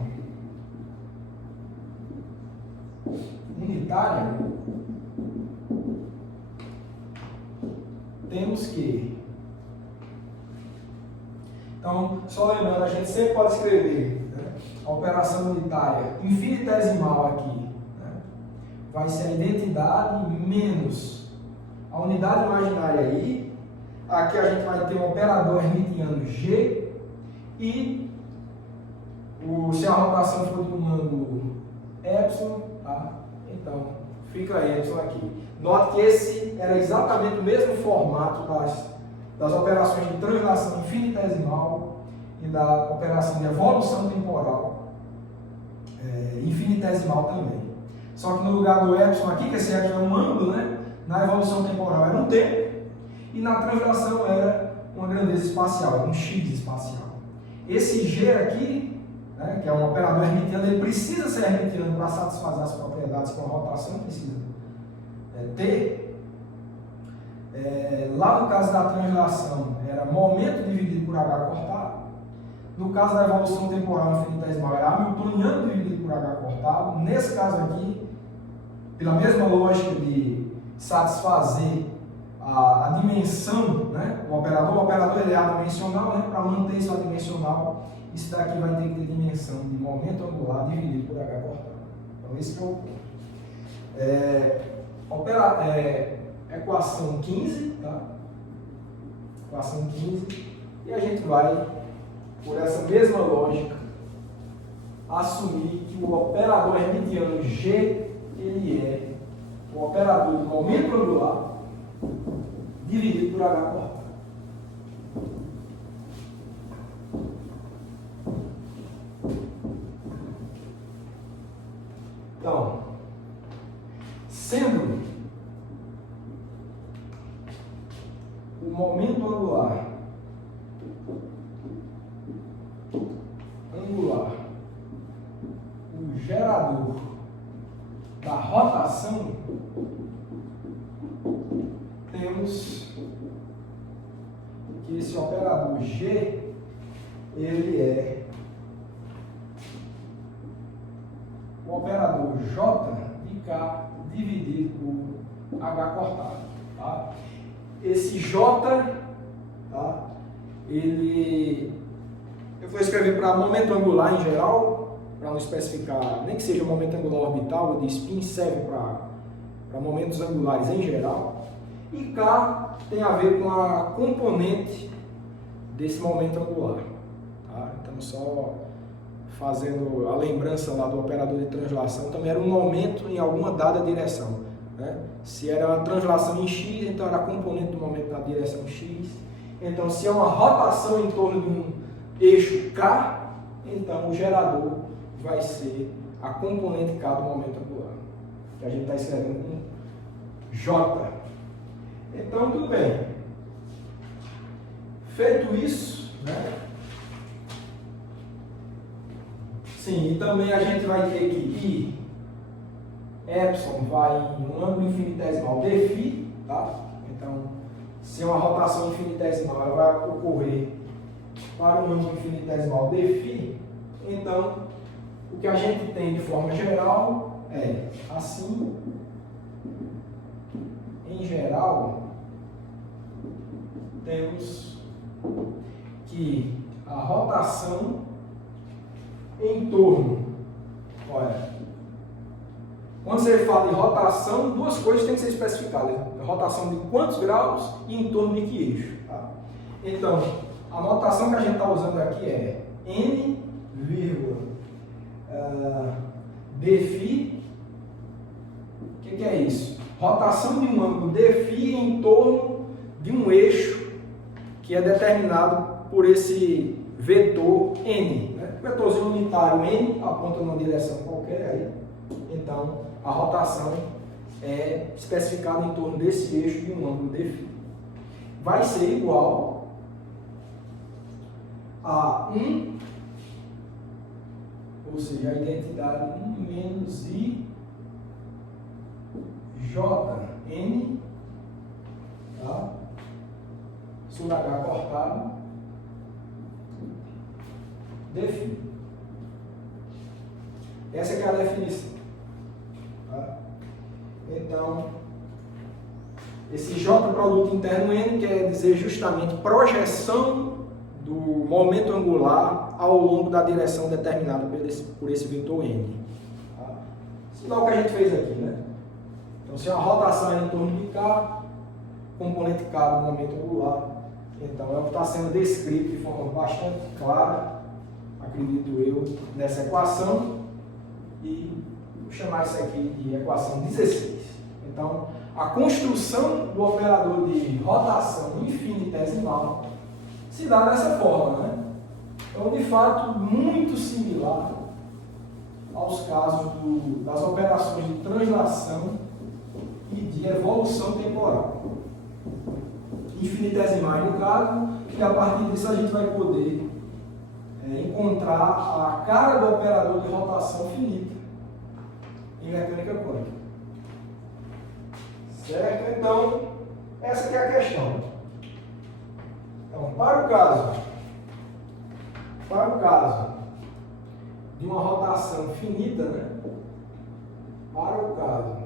unitária, temos que... Então, só lembrando, a gente sempre pode escrever, né, a operação unitária infinitesimal aqui, né, vai ser a identidade menos a unidade imaginária I. Aqui a gente vai ter um operador hermitiano G e se a rotação for de um ângulo epsilon, tá? Então fica epsilon aqui. Note que esse era exatamente o mesmo formato das operações de translação infinitesimal e da operação de evolução temporal infinitesimal também. Só que no lugar do epsilon aqui, que esse epsilon é um ângulo, né? Na evolução temporal era um tempo e na translação era uma grandeza espacial, um x espacial. Esse G aqui, né, que é um operador hermitiano, ele precisa ser hermitiano para satisfazer as propriedades que uma rotação precisa ter. Lá no caso da translação era momento dividido por h cortado. No caso da evolução temporal infinitesimal era hamiltoniano dividido por h cortado. Nesse caso aqui, pela mesma lógica de satisfazer a dimensão, né? O operador ele é adimensional, né? Para manter isso adimensional, isso daqui vai ter que ter dimensão de momento angular dividido por h cortado. Então esse que é o ponto. Equação 15, tá? Equação 15, e a gente vai, por essa mesma lógica, assumir que o operador hermitiano G, ele é o operador de momento angular dividido por h cortado. Então, sendo o momento angular o gerador da rotação, temos que esse operador G, ele é o operador J de K dividido por H cortado. Tá? Esse J, tá? Eu vou escrever para momento angular em geral, para não especificar, nem que seja momento angular orbital, de spin serve para momentos angulares em geral. E K tem a ver com a componente desse momento angular. Tá? Então, só fazendo a lembrança lá do operador de translação, também era um momento em alguma dada direção. Né? Se era uma translação em x, então era a componente do momento na direção x. Então, se é uma rotação em torno de um eixo K, então o gerador vai ser a componente K do momento angular. que a gente está escrevendo com J. Então, tudo bem. Feito isso, né? Sim, e também a gente vai ter que epsilon vai em um ângulo infinitesimal dφ, tá? Então, se é uma rotação infinitesimal ela vai ocorrer para um ângulo infinitesimal dφ, então o que a gente tem de forma geral é assim. Em geral, temos que a rotação em torno, olha, quando você fala em rotação, duas coisas têm que ser especificadas: rotação de quantos graus e em torno de que eixo. Tá? Então, a notação que a gente está usando aqui é n, dφ. O que é isso? Rotação de um ângulo dφ em torno de um eixo que é determinado por esse vetor n. Né? O vetorzinho unitário n aponta numa direção qualquer aí. Então, a rotação é especificada em torno desse eixo de um ângulo dφ. Vai ser igual a 1, ou seja, a identidade 1 menos i jn, tá? Sobre h cortado dφ. Essa que é a definição. Tá? Então, esse J produto interno N quer dizer justamente projeção do momento angular ao longo da direção determinada por esse vetor N. Tá? Isso é o que a gente fez aqui, né? Então, se a rotação é em torno de K, componente K do momento angular, então é o que está sendo descrito de forma bastante clara, acredito eu, nessa equação, e vou chamar isso aqui de equação 16. Então, a construção do operador de rotação infinitesimal se dá dessa forma, né? Então, de fato, muito similar aos casos das operações de translação e de evolução temporal. Infinitesimais no caso, e a partir disso a gente vai poder encontrar a cara do operador de rotação finita em mecânica quântica. Certo? Então, essa que é a questão. Então, para o caso de uma rotação finita, né? Para o caso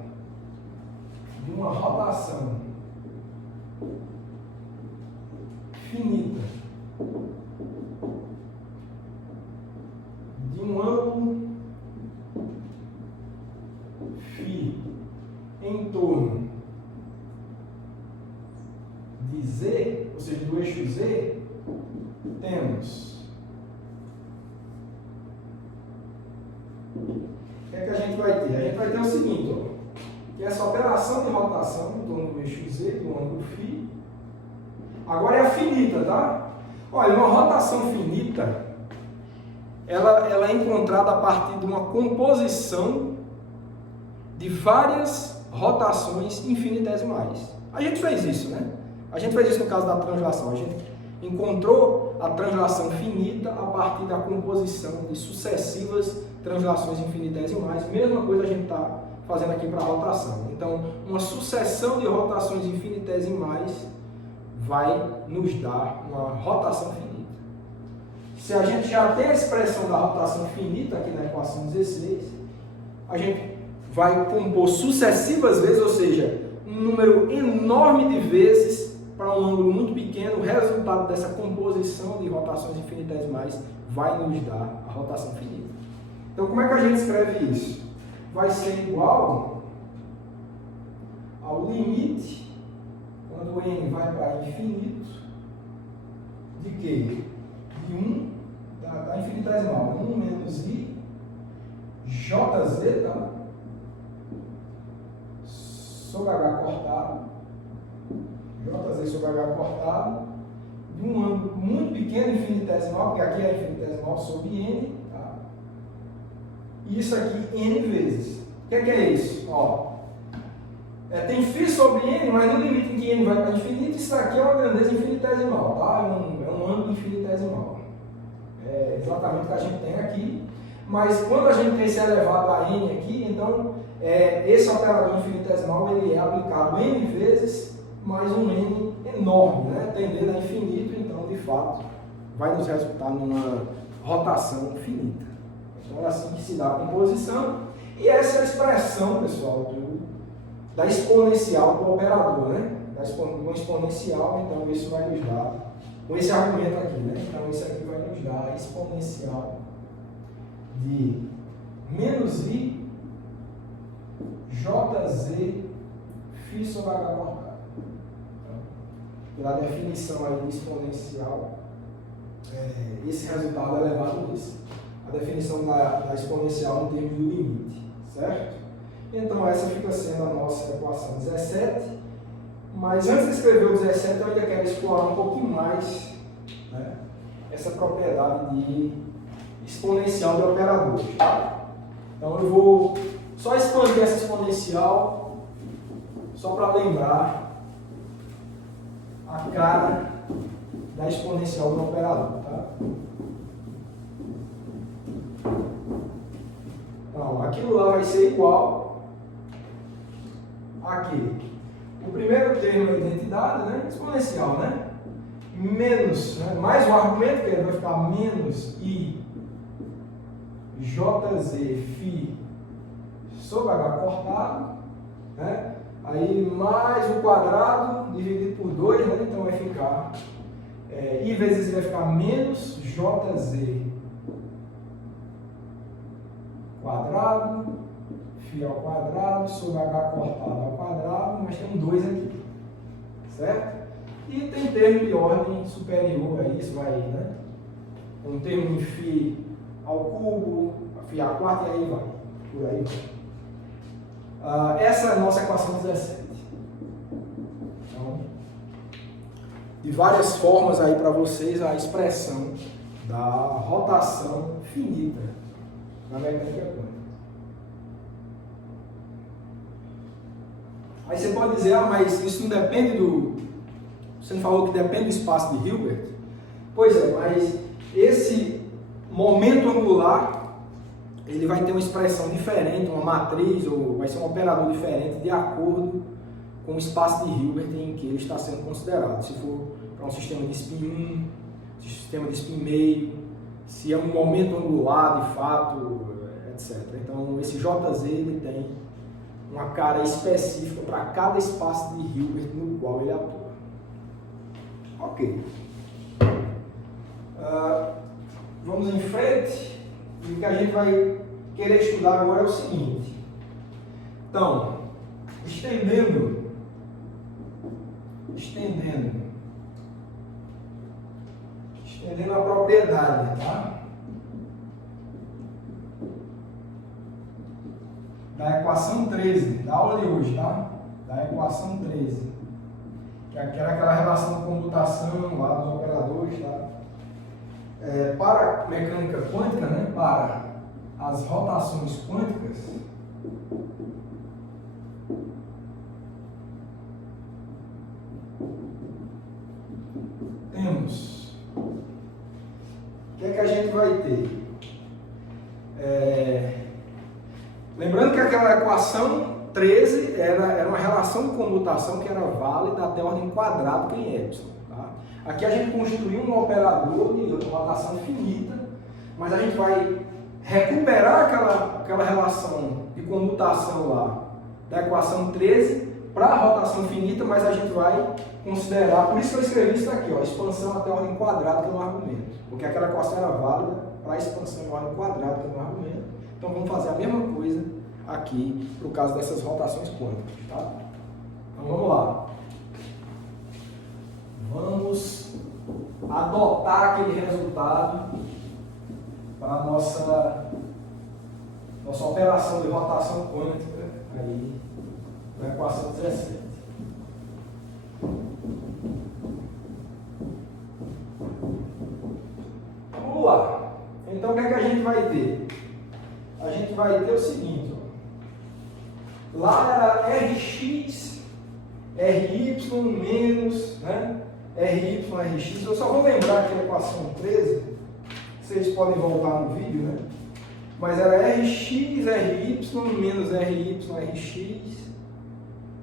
de uma rotação finita de um ângulo φ em torno de Z, ou seja, do eixo Z, temos o que é que a gente vai ter? A gente vai ter o seguinte, ó, que essa operação de rotação em torno do eixo Z, do ângulo φ, agora é a finita, tá? Olha, uma rotação finita, ela é encontrada a partir de uma composição de várias rotações infinitesimais. A gente fez isso, né? A gente fez isso no caso da translação. A gente encontrou a translação finita a partir da composição de sucessivas translações infinitesimais. Mesma coisa a gente está fazendo aqui para a rotação. Então, uma sucessão de rotações infinitesimais vai nos dar uma rotação finita. Se a gente já tem a expressão da rotação finita aqui na equação 16, a gente vai compor sucessivas vezes, ou seja, um número enorme de vezes para um ângulo muito pequeno. O resultado dessa composição de rotações infinitesimais vai nos dar a rotação finita. Então, como é que a gente escreve isso? Vai ser igual ao limite, quando o n vai para infinito, de quê? De 1, da infinitesimal, 1 menos i, jz, tá? Sobre h cortado, jz sobre h cortado, de um ângulo muito pequeno, infinitesimal, porque aqui é infinitesimal sobre n, tá? E isso aqui n vezes. O que é isso? Ó, tem φ sobre n, mas no limite em que n vai para infinito, isso aqui é uma grandeza infinitesimal, tá? É um ângulo infinitesimal. É exatamente o que a gente tem aqui. Mas quando a gente tem esse elevado a n aqui, então esse operador infinitesimal ele é aplicado n vezes mais um n enorme, né? Tendendo a infinito, então de fato vai nos resultar numa rotação finita. Então é assim que se dá a composição. E essa é a expressão, pessoal, da exponencial do operador, né? Do exponencial, então isso vai nos dar, com esse argumento aqui, né? Então isso aqui vai nos dar a exponencial de menos i jz φ sobre h cortado. Então, pela definição aí de exponencial, esse resultado é elevado nisso. A definição da exponencial no termo do limite, certo? Então essa fica sendo a nossa equação 17, mas antes de escrever o 17 eu ainda quero explorar um pouquinho mais, né, essa propriedade de exponencial de operadores. Tá? Então eu vou só expandir essa exponencial só para lembrar a cara da exponencial do operador. Tá? Então aquilo lá vai ser igual aqui. O primeiro termo é a identidade, né? Exponencial, né? Menos, né? Mais o argumento, que ele vai ficar menos i jz φ sobre h cortado, né? Aí mais o quadrado dividido por 2, né? Então vai ficar i vezes i vai ficar menos jz quadrado φ ao quadrado sobre h cortado ao quadrado, mas tem um 2 aqui, certo? E tem termo de ordem superior a isso, vai, né? Um termo de φ ao cubo, φ ao quarto e aí vai, por aí vai. Essa é a nossa equação 17. Então, de várias formas aí para vocês a expressão da rotação finita na mecânica quântica. Aí você pode dizer, mas isso não depende do... Você não falou que depende do espaço de Hilbert? Pois é, mas esse momento angular, ele vai ter uma expressão diferente, uma matriz, ou vai ser um operador diferente de acordo com o espaço de Hilbert em que ele está sendo considerado. Se for para um sistema de spin 1, sistema de spin meio, se é um momento angular de fato, etc. Então esse JZ ele tem uma cara específica para cada espaço de Hilbert no qual ele atua. Ok. Vamos em frente. E o que a gente vai querer estudar agora é o seguinte. Então, estendendo a propriedade, tá? Da equação 13, da aula de hoje, tá? Da equação 13. Que era aquela relação de comutação lá dos operadores, tá? Para a mecânica quântica, né? Para as rotações quânticas, temos... O que é que a gente vai ter? Lembrando que aquela equação 13 era uma relação de comutação que era válida até a ordem quadrada em epsilon. Tá? Aqui a gente construiu um operador de rotação finita, mas a gente vai recuperar aquela relação de comutação lá da equação 13 para a rotação finita, mas a gente vai considerar, por isso que eu escrevi isso aqui, ó, expansão até a ordem quadrada, que é um argumento, porque aquela equação era válida para a expansão em ordem quadrada, que é um argumento. Então vamos fazer a mesma coisa aqui para o caso dessas rotações quânticas, tá? Então vamos lá. Vamos adotar aquele resultado para a nossa operação de rotação quântica aí na equação 17. Vamos lá. Então o que é que a gente vai ter? A gente vai ter o seguinte, ó. Lá era Rx, Ry menos, né? Ry, Rx. Eu só vou lembrar que a equação 13, vocês podem voltar no vídeo, né? Mas era Rx, Ry menos Ry, Rx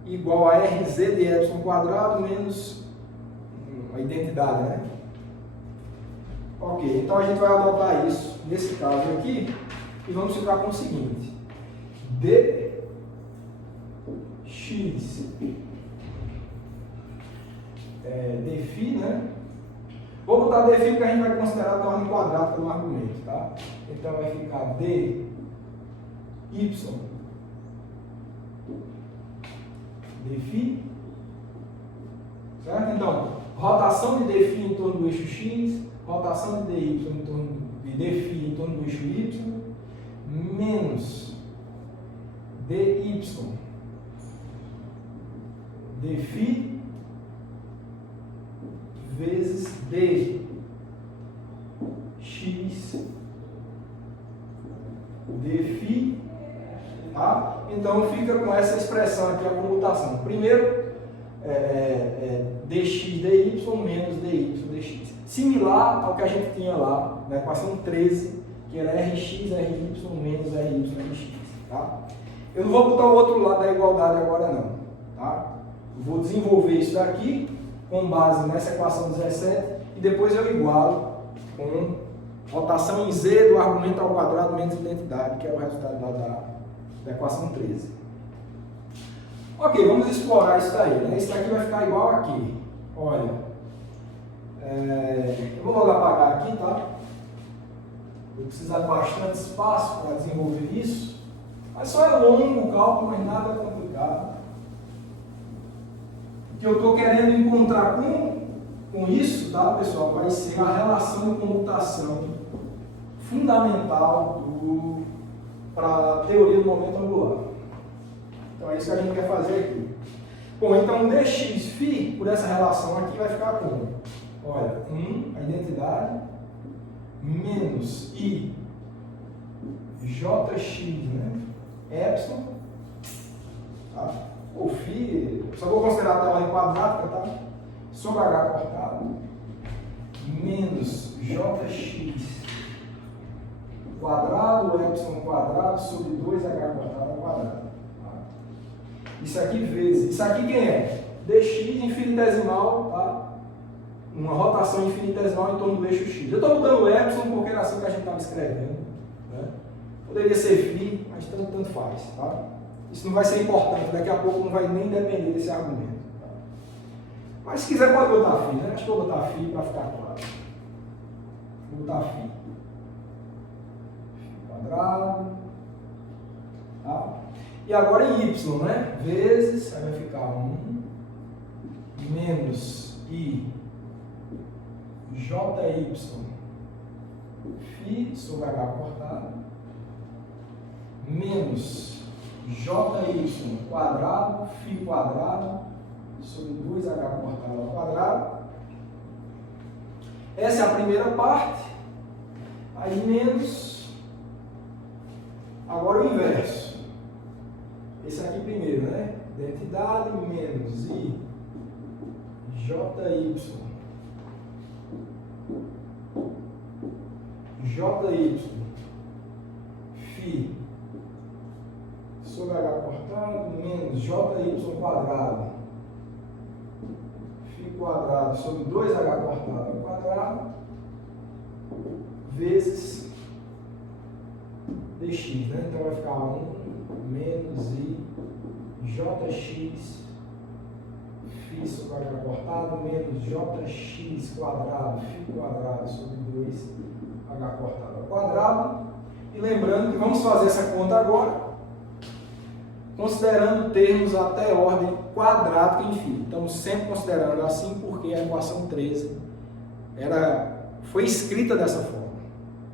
igual a Rz de y quadrado menos a identidade, né? Ok, então a gente vai adotar isso nesse caso aqui e vamos ficar com o seguinte: dx dφ, né? Vou botar dφ porque a gente vai considerar a ordem quadrática do argumento, tá? Então vai ficar dy dφ, certo? Então, rotação de dφ em torno do eixo x, rotação de dy em torno de dφ em torno do eixo y, menos dy dφ vezes dx dφ, tá? Então fica com essa expressão aqui a comutação. Primeiro, dx dy menos dy dx. Similar ao que a gente tinha lá na equação 13, que era rx ry menos ry rx. Tá? Eu não vou botar o outro lado da igualdade agora não. Tá? Eu vou desenvolver isso daqui com base nessa equação 17 e depois eu igualo com rotação em z do argumento ao quadrado menos identidade, que é o resultado da equação 13. Ok, vamos explorar isso daí, né? Isso daqui vai ficar igual aqui. Olha, eu vou logo apagar aqui, tá? Vou precisar de bastante espaço para desenvolver isso. Mas só é longo o cálculo, mas nada complicado. O que eu estou querendo encontrar com isso, tá, pessoal, vai ser a relação de comutação fundamental para a teoria do momento angular. Então é isso que a gente quer fazer aqui. Bom, então dx por essa relação aqui vai ficar como? Olha, a identidade, menos i jx, né? Epsilon, tá? Ou φ, só vou considerar a ordem quadrática, tá? Sobre h cortado, menos jx quadrado, epsilon quadrado, sobre 2h cortado ao quadrado. Tá? Isso aqui vezes, isso aqui quem é? Dx infinitesimal, tá? Uma rotação infinitesimal em torno do eixo x. Eu estou botando epsilon porque era assim que a gente estava escrevendo. Né? Poderia ser φ, mas tanto faz. Tá? Isso não vai ser importante, daqui a pouco não vai nem depender desse argumento. Tá? Mas se quiser pode botar φ, né? Acho que vou botar φ para ficar claro. Vou botar φ quadrado. Tá? E agora em y, né? Vezes, aí vai ficar 1 menos i jy φ sobre h cortado menos jy quadrado φ quadrado sobre 2h cortado ao quadrado. Essa é a primeira parte. Aí menos, agora o inverso. Esse aqui primeiro, né? Identidade menos i jy φ sobre h cortado menos jy quadrado φ quadrado sobre 2h cortado ao quadrado vezes dx, né? Então vai ficar 1 menos i jx φ sobre h cortado menos jx quadrado φ quadrado sobre 2h cortado ao quadrado. E lembrando que vamos fazer essa conta agora, considerando termos até ordem quadrática em φ. Estamos sempre considerando assim porque a equação 13 foi escrita dessa forma,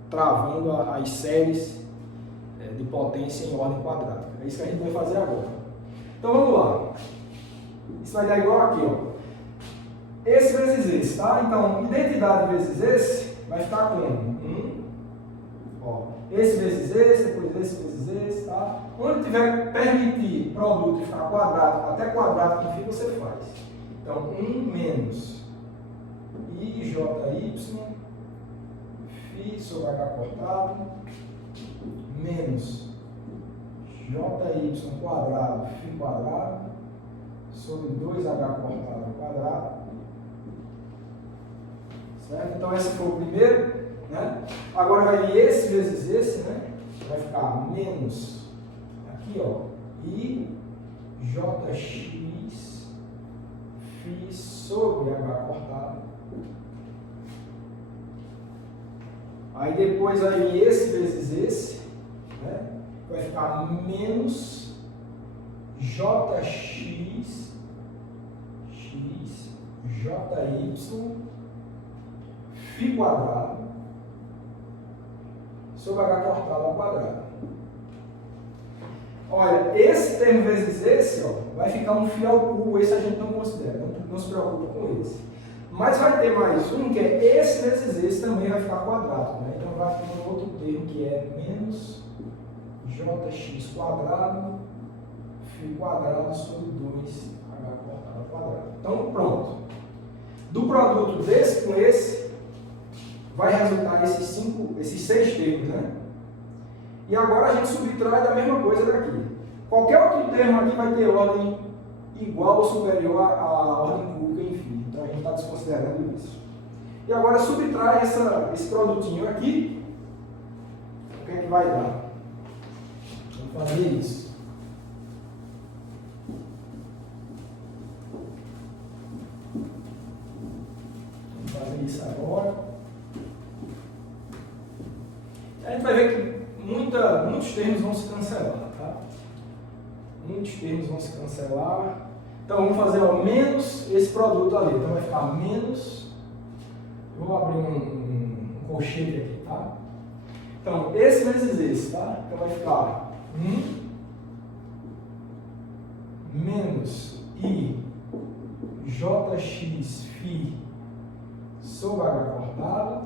travando as séries de potência em ordem quadrática. É isso que a gente vai fazer agora. Então vamos lá. Isso vai dar igual aqui, ó. Esse vezes esse, tá? Então, identidade vezes esse vai ficar como? Ó, esse vezes esse, depois esse vezes esse, tá? Onde tiver permitir produto ficar quadrado, até quadrado que fica, você faz. Então, 1 menos IJY, φ sobre H cortado, menos JY quadrado, φ quadrado, sobre 2H cortado ao quadrado. Certo? Então, esse foi o primeiro. Né? Agora vai vir esse vezes esse, né? Vai ficar menos, aqui ó, IJX φ sobre H cortado. Aí depois vai vir esse vezes esse, né? Vai ficar menos JX JY φ quadrado sobre H cortado ao quadrado. Olha, esse termo vezes esse, ó, vai ficar um φ ao cubo, esse a gente não considera, não se preocupa com esse. Mas vai ter mais um, que é esse vezes esse, também vai ficar quadrado. Né? Então vai ter um outro termo que é menos JX quadrado, φ quadrado sobre 2H cortado ao quadrado. Então pronto. Do produto desse com esse, vai resultar esses 6 termos, né? E agora a gente subtrai da mesma coisa daqui. Qualquer outro termo aqui vai ter ordem igual ou superior à ordem cúbica, enfim. Então a gente está desconsiderando isso. E agora subtrai esse produtinho aqui. O que é que vai dar? Vamos fazer isso. Vamos fazer isso agora. A gente vai ver que muitos termos vão se cancelar, tá? Muitos termos vão se cancelar. Então vamos fazer ao menos esse produto ali. Então vai ficar menos. Vou abrir um colchete aqui, tá? Então esse vezes esse, tá? Então vai ficar 1 menos IJX φ sobre H cortado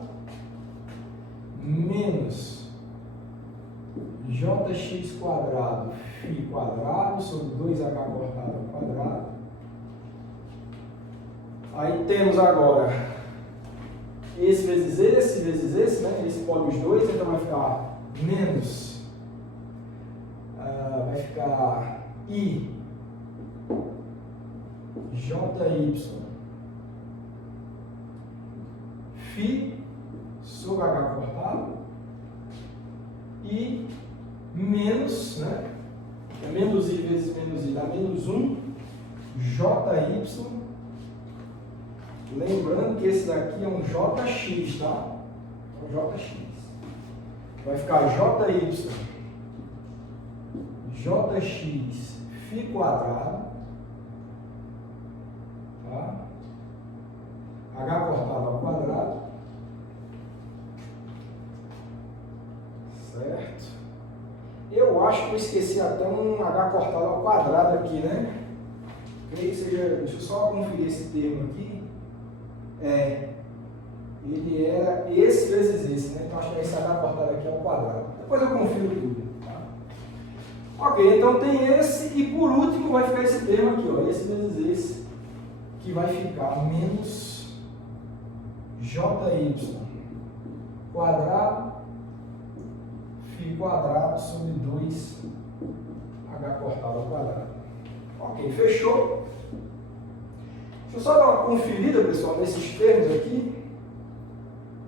menos JX quadrado φ quadrado sobre 2H cortado ao quadrado. Aí temos agora esse vezes esse, né? Esse pode os dois, então vai ficar menos, vai ficar I JY φ sobre H cortado e menos, né? É menos I vezes menos I dá menos 1 JY. Lembrando que esse daqui é um JX, tá? É um JX. Vai ficar JY JX φ quadrado, tá? H cortado ao quadrado. Certo? Eu acho que eu esqueci até um H cortado ao quadrado aqui, né? Creio que seja. Deixa eu só conferir esse termo aqui. Ele era esse vezes esse, né? Então acho que esse H cortado aqui ao quadrado. Depois eu confiro tudo. Tá? Ok, então tem esse e por último vai ficar esse termo aqui, ó. Esse vezes esse, que vai ficar menos JY quadrado φ quadrado sobre 2H cortado ao quadrado. Ok, fechou? Deixa eu só dar uma conferida, pessoal, nesses termos aqui,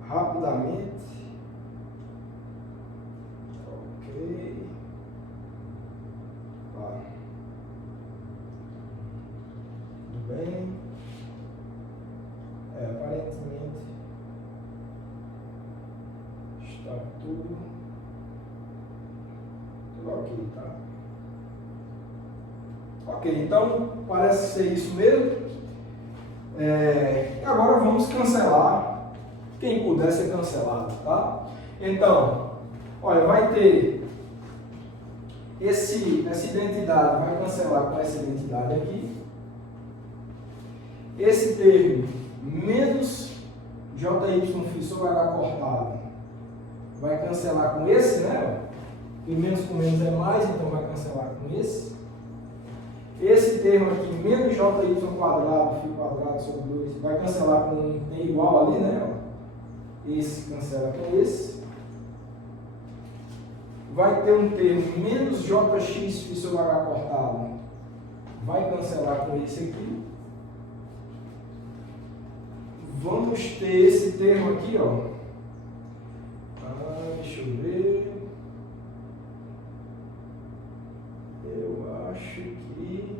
rapidamente. Ok. Tá. Tudo bem. Aparentemente está tudo ok, tá? Ok, então parece ser isso mesmo. Agora vamos cancelar. Quem puder ser cancelado, tá? Então, olha, vai ter essa identidade, vai cancelar com essa identidade aqui. Esse termo menos JY φ sobre H cortado vai cancelar com esse, né? E menos com menos é mais, então vai cancelar com esse. Esse termo aqui, menos jy quadrado, φ quadrado sobre 2, vai cancelar com um t igual ali, né? Esse cancela com esse. Vai ter um termo menos jx φ sobre h cortado, vai cancelar com esse aqui. Vamos ter esse termo aqui, ó. Deixa eu ver. Eu acho que...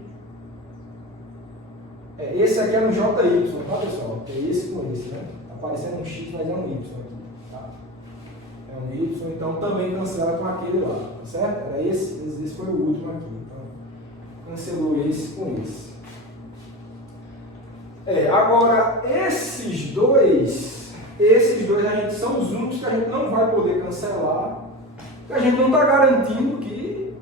esse aqui é um JY, tá, pessoal? É esse com esse, né? Tá parecendo um X, mas é um Y aqui, tá? É um Y, então também cancela com aquele lá, tá certo? Era esse foi o último aqui. Então, cancelou esse com esse. Agora, esses dois a gente são os únicos que a gente não vai poder cancelar, porque a gente não está garantindo que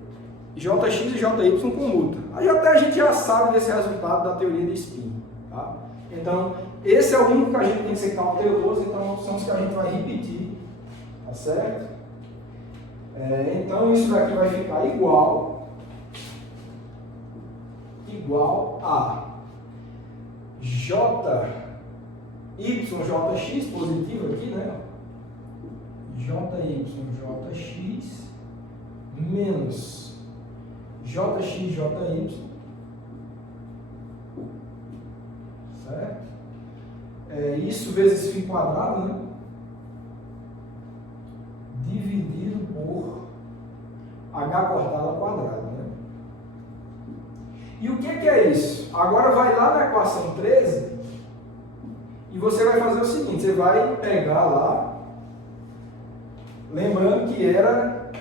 Jx e Jy comutam. Aí até a gente já sabe desse resultado da teoria de spin. Tá? Então, esse é o único que a gente tem que ser cauteloso, então são os que a gente vai repetir. Tá certo? Então, isso daqui vai ficar igual a Jx positivo aqui, né? Jx menos Jy, certo? Isso vezes φ quadrado, né? Dividido por h cortado ao quadrado, né? E o que é isso? Agora vai lá na equação 13 e você vai fazer o seguinte, você vai pegar lá, lembrando que era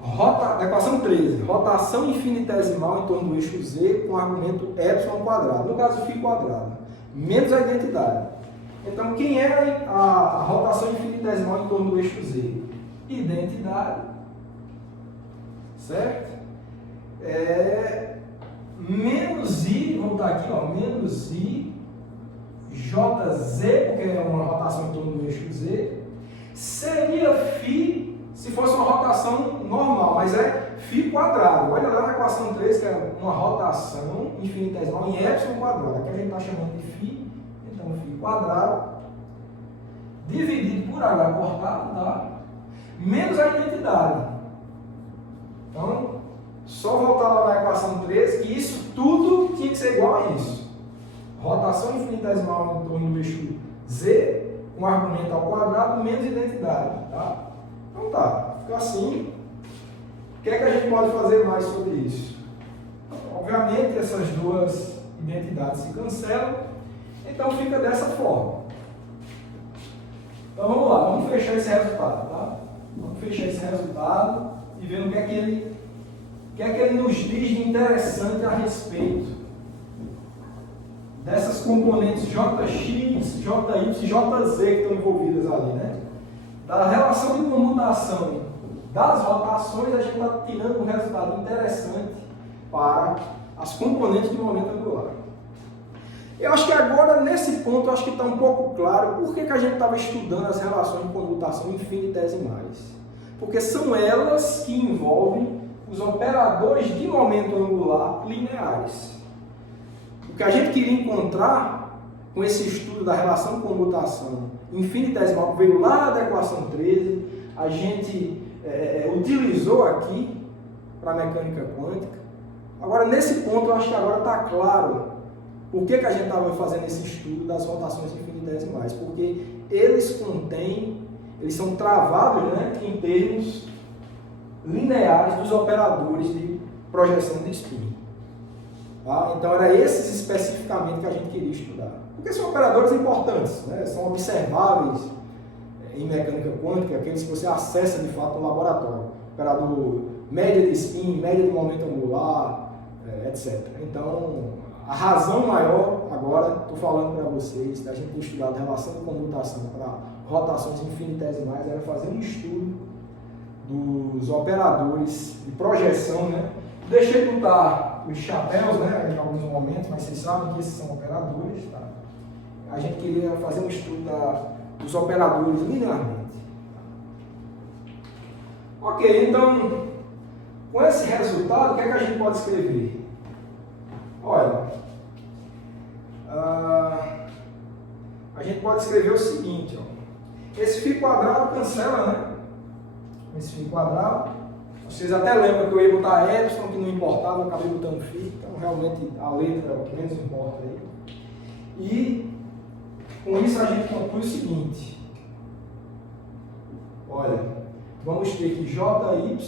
a equação 13, rotação infinitesimal em torno do eixo Z com argumento epsilon quadrado, no caso φ quadrado, menos a identidade. Então, quem é a rotação infinitesimal em torno do eixo Z? Identidade, certo? Menos I, vamos botar aqui, ó, menos I, JZ, porque é uma rotação em torno do eixo Z, seria φ se fosse uma rotação normal, mas é φ quadrado. Olha lá na equação 3, que é uma rotação infinitesimal em epsilon quadrado. Aqui a gente está chamando de φ, então φ quadrado, dividido por h cortado, tá? Menos a identidade. Então, só voltar lá na equação 13, que isso tudo tinha que ser igual a isso. Rotação infinitesimal em torno do eixo Z, com argumento ao quadrado, menos identidade. Tá? Então tá, fica assim. O que é que a gente pode fazer mais sobre isso? Obviamente, essas duas identidades se cancelam, então fica dessa forma. Então vamos lá, vamos fechar esse resultado, tá? Vamos fechar esse resultado e ver o que é que ele nos diz de interessante a respeito dessas componentes Jx, Jy e Jz que estão envolvidas ali, né? Da relação de comutação das rotações, a gente está tirando um resultado interessante para as componentes do momento angular. Eu acho que agora, nesse ponto, acho que está um pouco claro por que a gente estava estudando as relações de comutação infinitesimais. Porque são elas que envolvem os operadores de momento angular lineares. O que a gente queria encontrar com esse estudo da relação de comutação infinitesimal que veio lá da equação 13, a gente utilizou aqui para a mecânica quântica. Agora, nesse ponto, eu acho que agora está claro por que a gente estava fazendo esse estudo das rotações infinitesimais. Porque eles são travados, né, em termos lineares dos operadores de projeção de spin. Tá? Então, era esses especificamente que a gente queria estudar. Porque são operadores importantes, né? São observáveis em mecânica quântica, aqueles que você acessa de fato no laboratório. Operador média de spin, média de momento angular, etc. Então, a razão maior, agora, estou falando para vocês, da gente ter estudado relação de comutação para rotações infinitesimais, era fazer um estudo dos operadores de projeção, né? Deixei de botar os chapéus, né, em alguns momentos, mas vocês sabem que esses são operadores, tá? A gente queria fazer um estudo dos operadores linearmente. Ok, então, com esse resultado, o que é que a gente pode escrever? Olha, a gente pode escrever o seguinte, ó. Esse φ quadrado cancela, né? Esse φ quadrado. Vocês até lembram que eu ia botar epsilon, que não importava, eu acabei botando φ, então realmente a letra é o que menos importa aí. E com isso a gente conclui o seguinte. Olha, vamos ter que JY,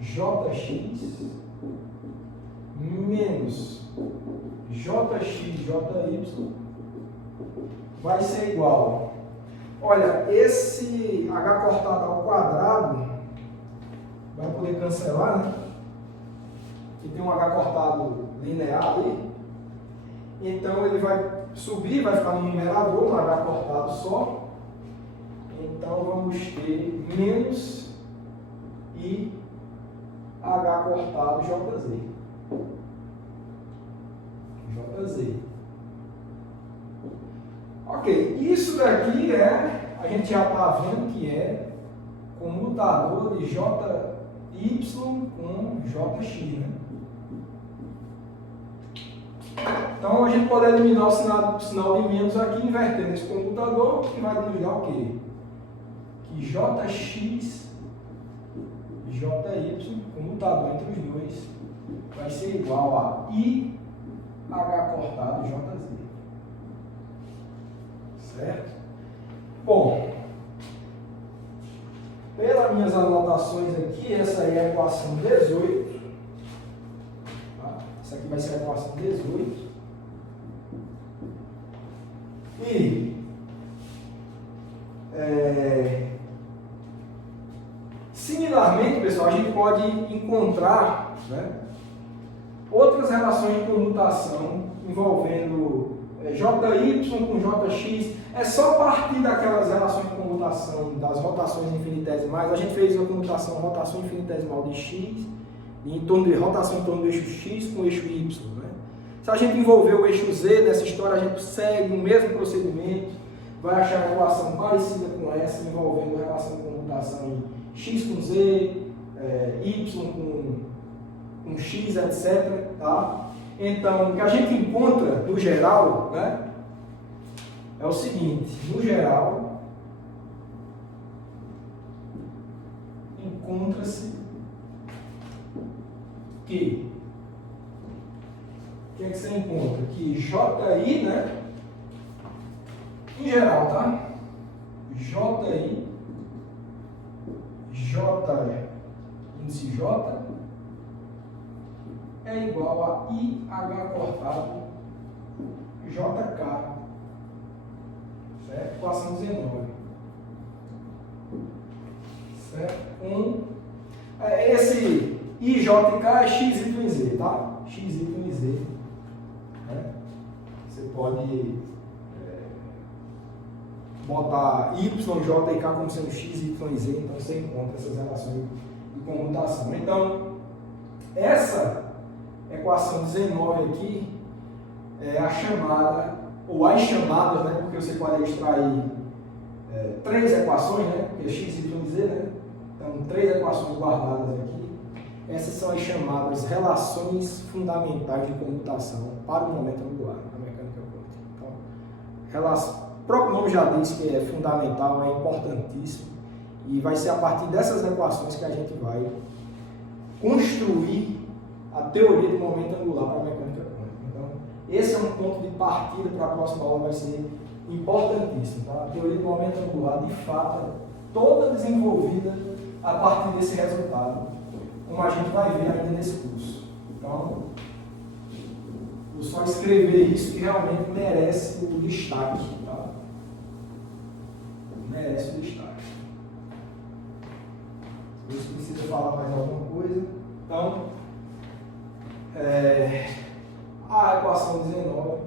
JX menos JX, JY vai ser igual. Olha, esse H cortado ao quadrado vai poder cancelar, né? E tem um H cortado linear ali. Então ele vai subir, vai ficar no numerador, um H cortado só. Então vamos ter menos I H cortado JZ. JZ. Ok, isso daqui a gente já está vendo que é comutador de JY com JX, né? Então a gente pode eliminar o sinal de menos aqui, invertendo esse comutador, que vai nos dar o quê? Que JX e JY, comutador entre os dois, vai ser igual a I H cortado JZ. Certo? Bom, pelas minhas anotações aqui, essa aí é a equação 18. Tá? Essa aqui vai ser a equação 18. E similarmente, pessoal, a gente pode encontrar, né, outras relações de comutação envolvendo JY com JX. É só partir daquelas relações de comutação das rotações infinitesimais. A gente fez uma comutação, rotação infinitesimal de X, rotação em torno do eixo X com o eixo Y. Né? Se a gente envolver o eixo Z nessa história, a gente segue o mesmo procedimento, vai achar uma equação parecida com essa, envolvendo relação de comutação em X com Z, Y com X, etc. Tá? Então, o que a gente encontra no geral, né, é o seguinte: no geral, encontra-se que o que é que você encontra? Que JI, né? Em geral, tá? JI, índice J, é igual a IH cortado JK. Certo? Equação 19. Certo? Esse IJK é X, Y e Z, tá? X, Y e Z. Né? Você pode botar Y, J e K como sendo X, Y e Z, então você encontra essas relações de comutação. Então, essa equação 19 aqui é a chamada, ou as chamadas, né, porque você pode extrair três equações, né, porque é X, Y e Z, né? Então, três equações guardadas aqui. Essas são as chamadas relações fundamentais de comutação para o momento angular na mecânica quântica. Então, o próprio nome já diz que é fundamental, é importantíssimo, e vai ser a partir dessas equações que a gente vai construir a teoria do momento angular para a mecânica quântica. Então, esse é um ponto de partida para a próxima aula, vai ser importantíssimo. Tá? A teoria do momento angular, de fato, é toda desenvolvida a partir desse resultado, como a gente vai ver ainda nesse curso. Então, vou só escrever isso que realmente merece o destaque. Tá? Merece o destaque. Se você precisa falar mais alguma coisa, então, a equação 19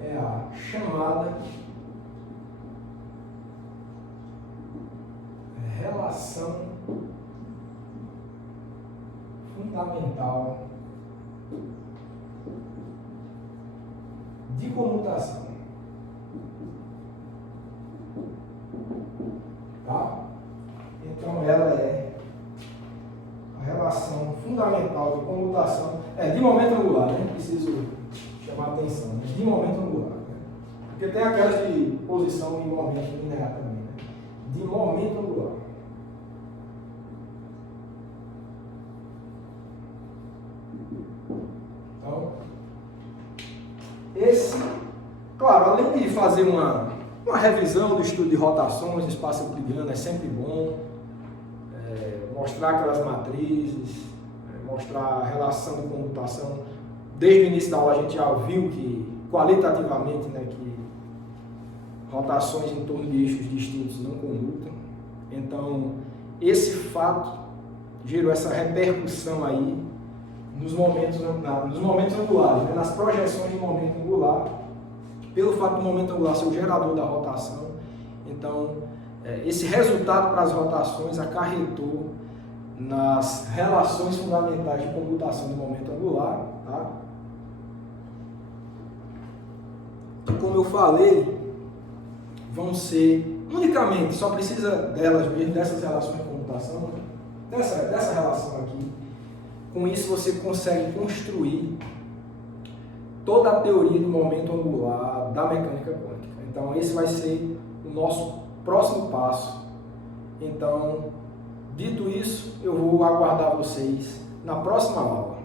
é a chamada relação fundamental de comutação Tá? Então ela é a relação fundamental de comutação, de momento angular, né? Preciso chamar a atenção, né? De momento angular. Né? Porque tem aquelas de posição e momento linear também, né? De momento angular. Então, claro, além de fazer uma revisão do estudo de rotações, de espaço euclidiano, é sempre bom mostrar aquelas matrizes, mostrar a relação de comutação. Desde o início da aula a gente já viu que, qualitativamente, né, que rotações em torno de eixos distintos não comutam. Então, esse fato gerou essa repercussão aí nos momentos angulares, né, nas projeções de momento angular, pelo fato do momento angular ser o gerador da rotação. Então, esse resultado para as rotações acarretou nas relações fundamentais de comutação do momento angular. Tá? Como eu falei, vão ser unicamente, só precisa delas mesmo, dessas relações de comutação, né? dessa relação aqui. Com isso você consegue construir toda a teoria do momento angular da mecânica quântica. Então esse vai ser o nosso próximo passo. Então, dito isso, eu vou aguardar vocês na próxima aula.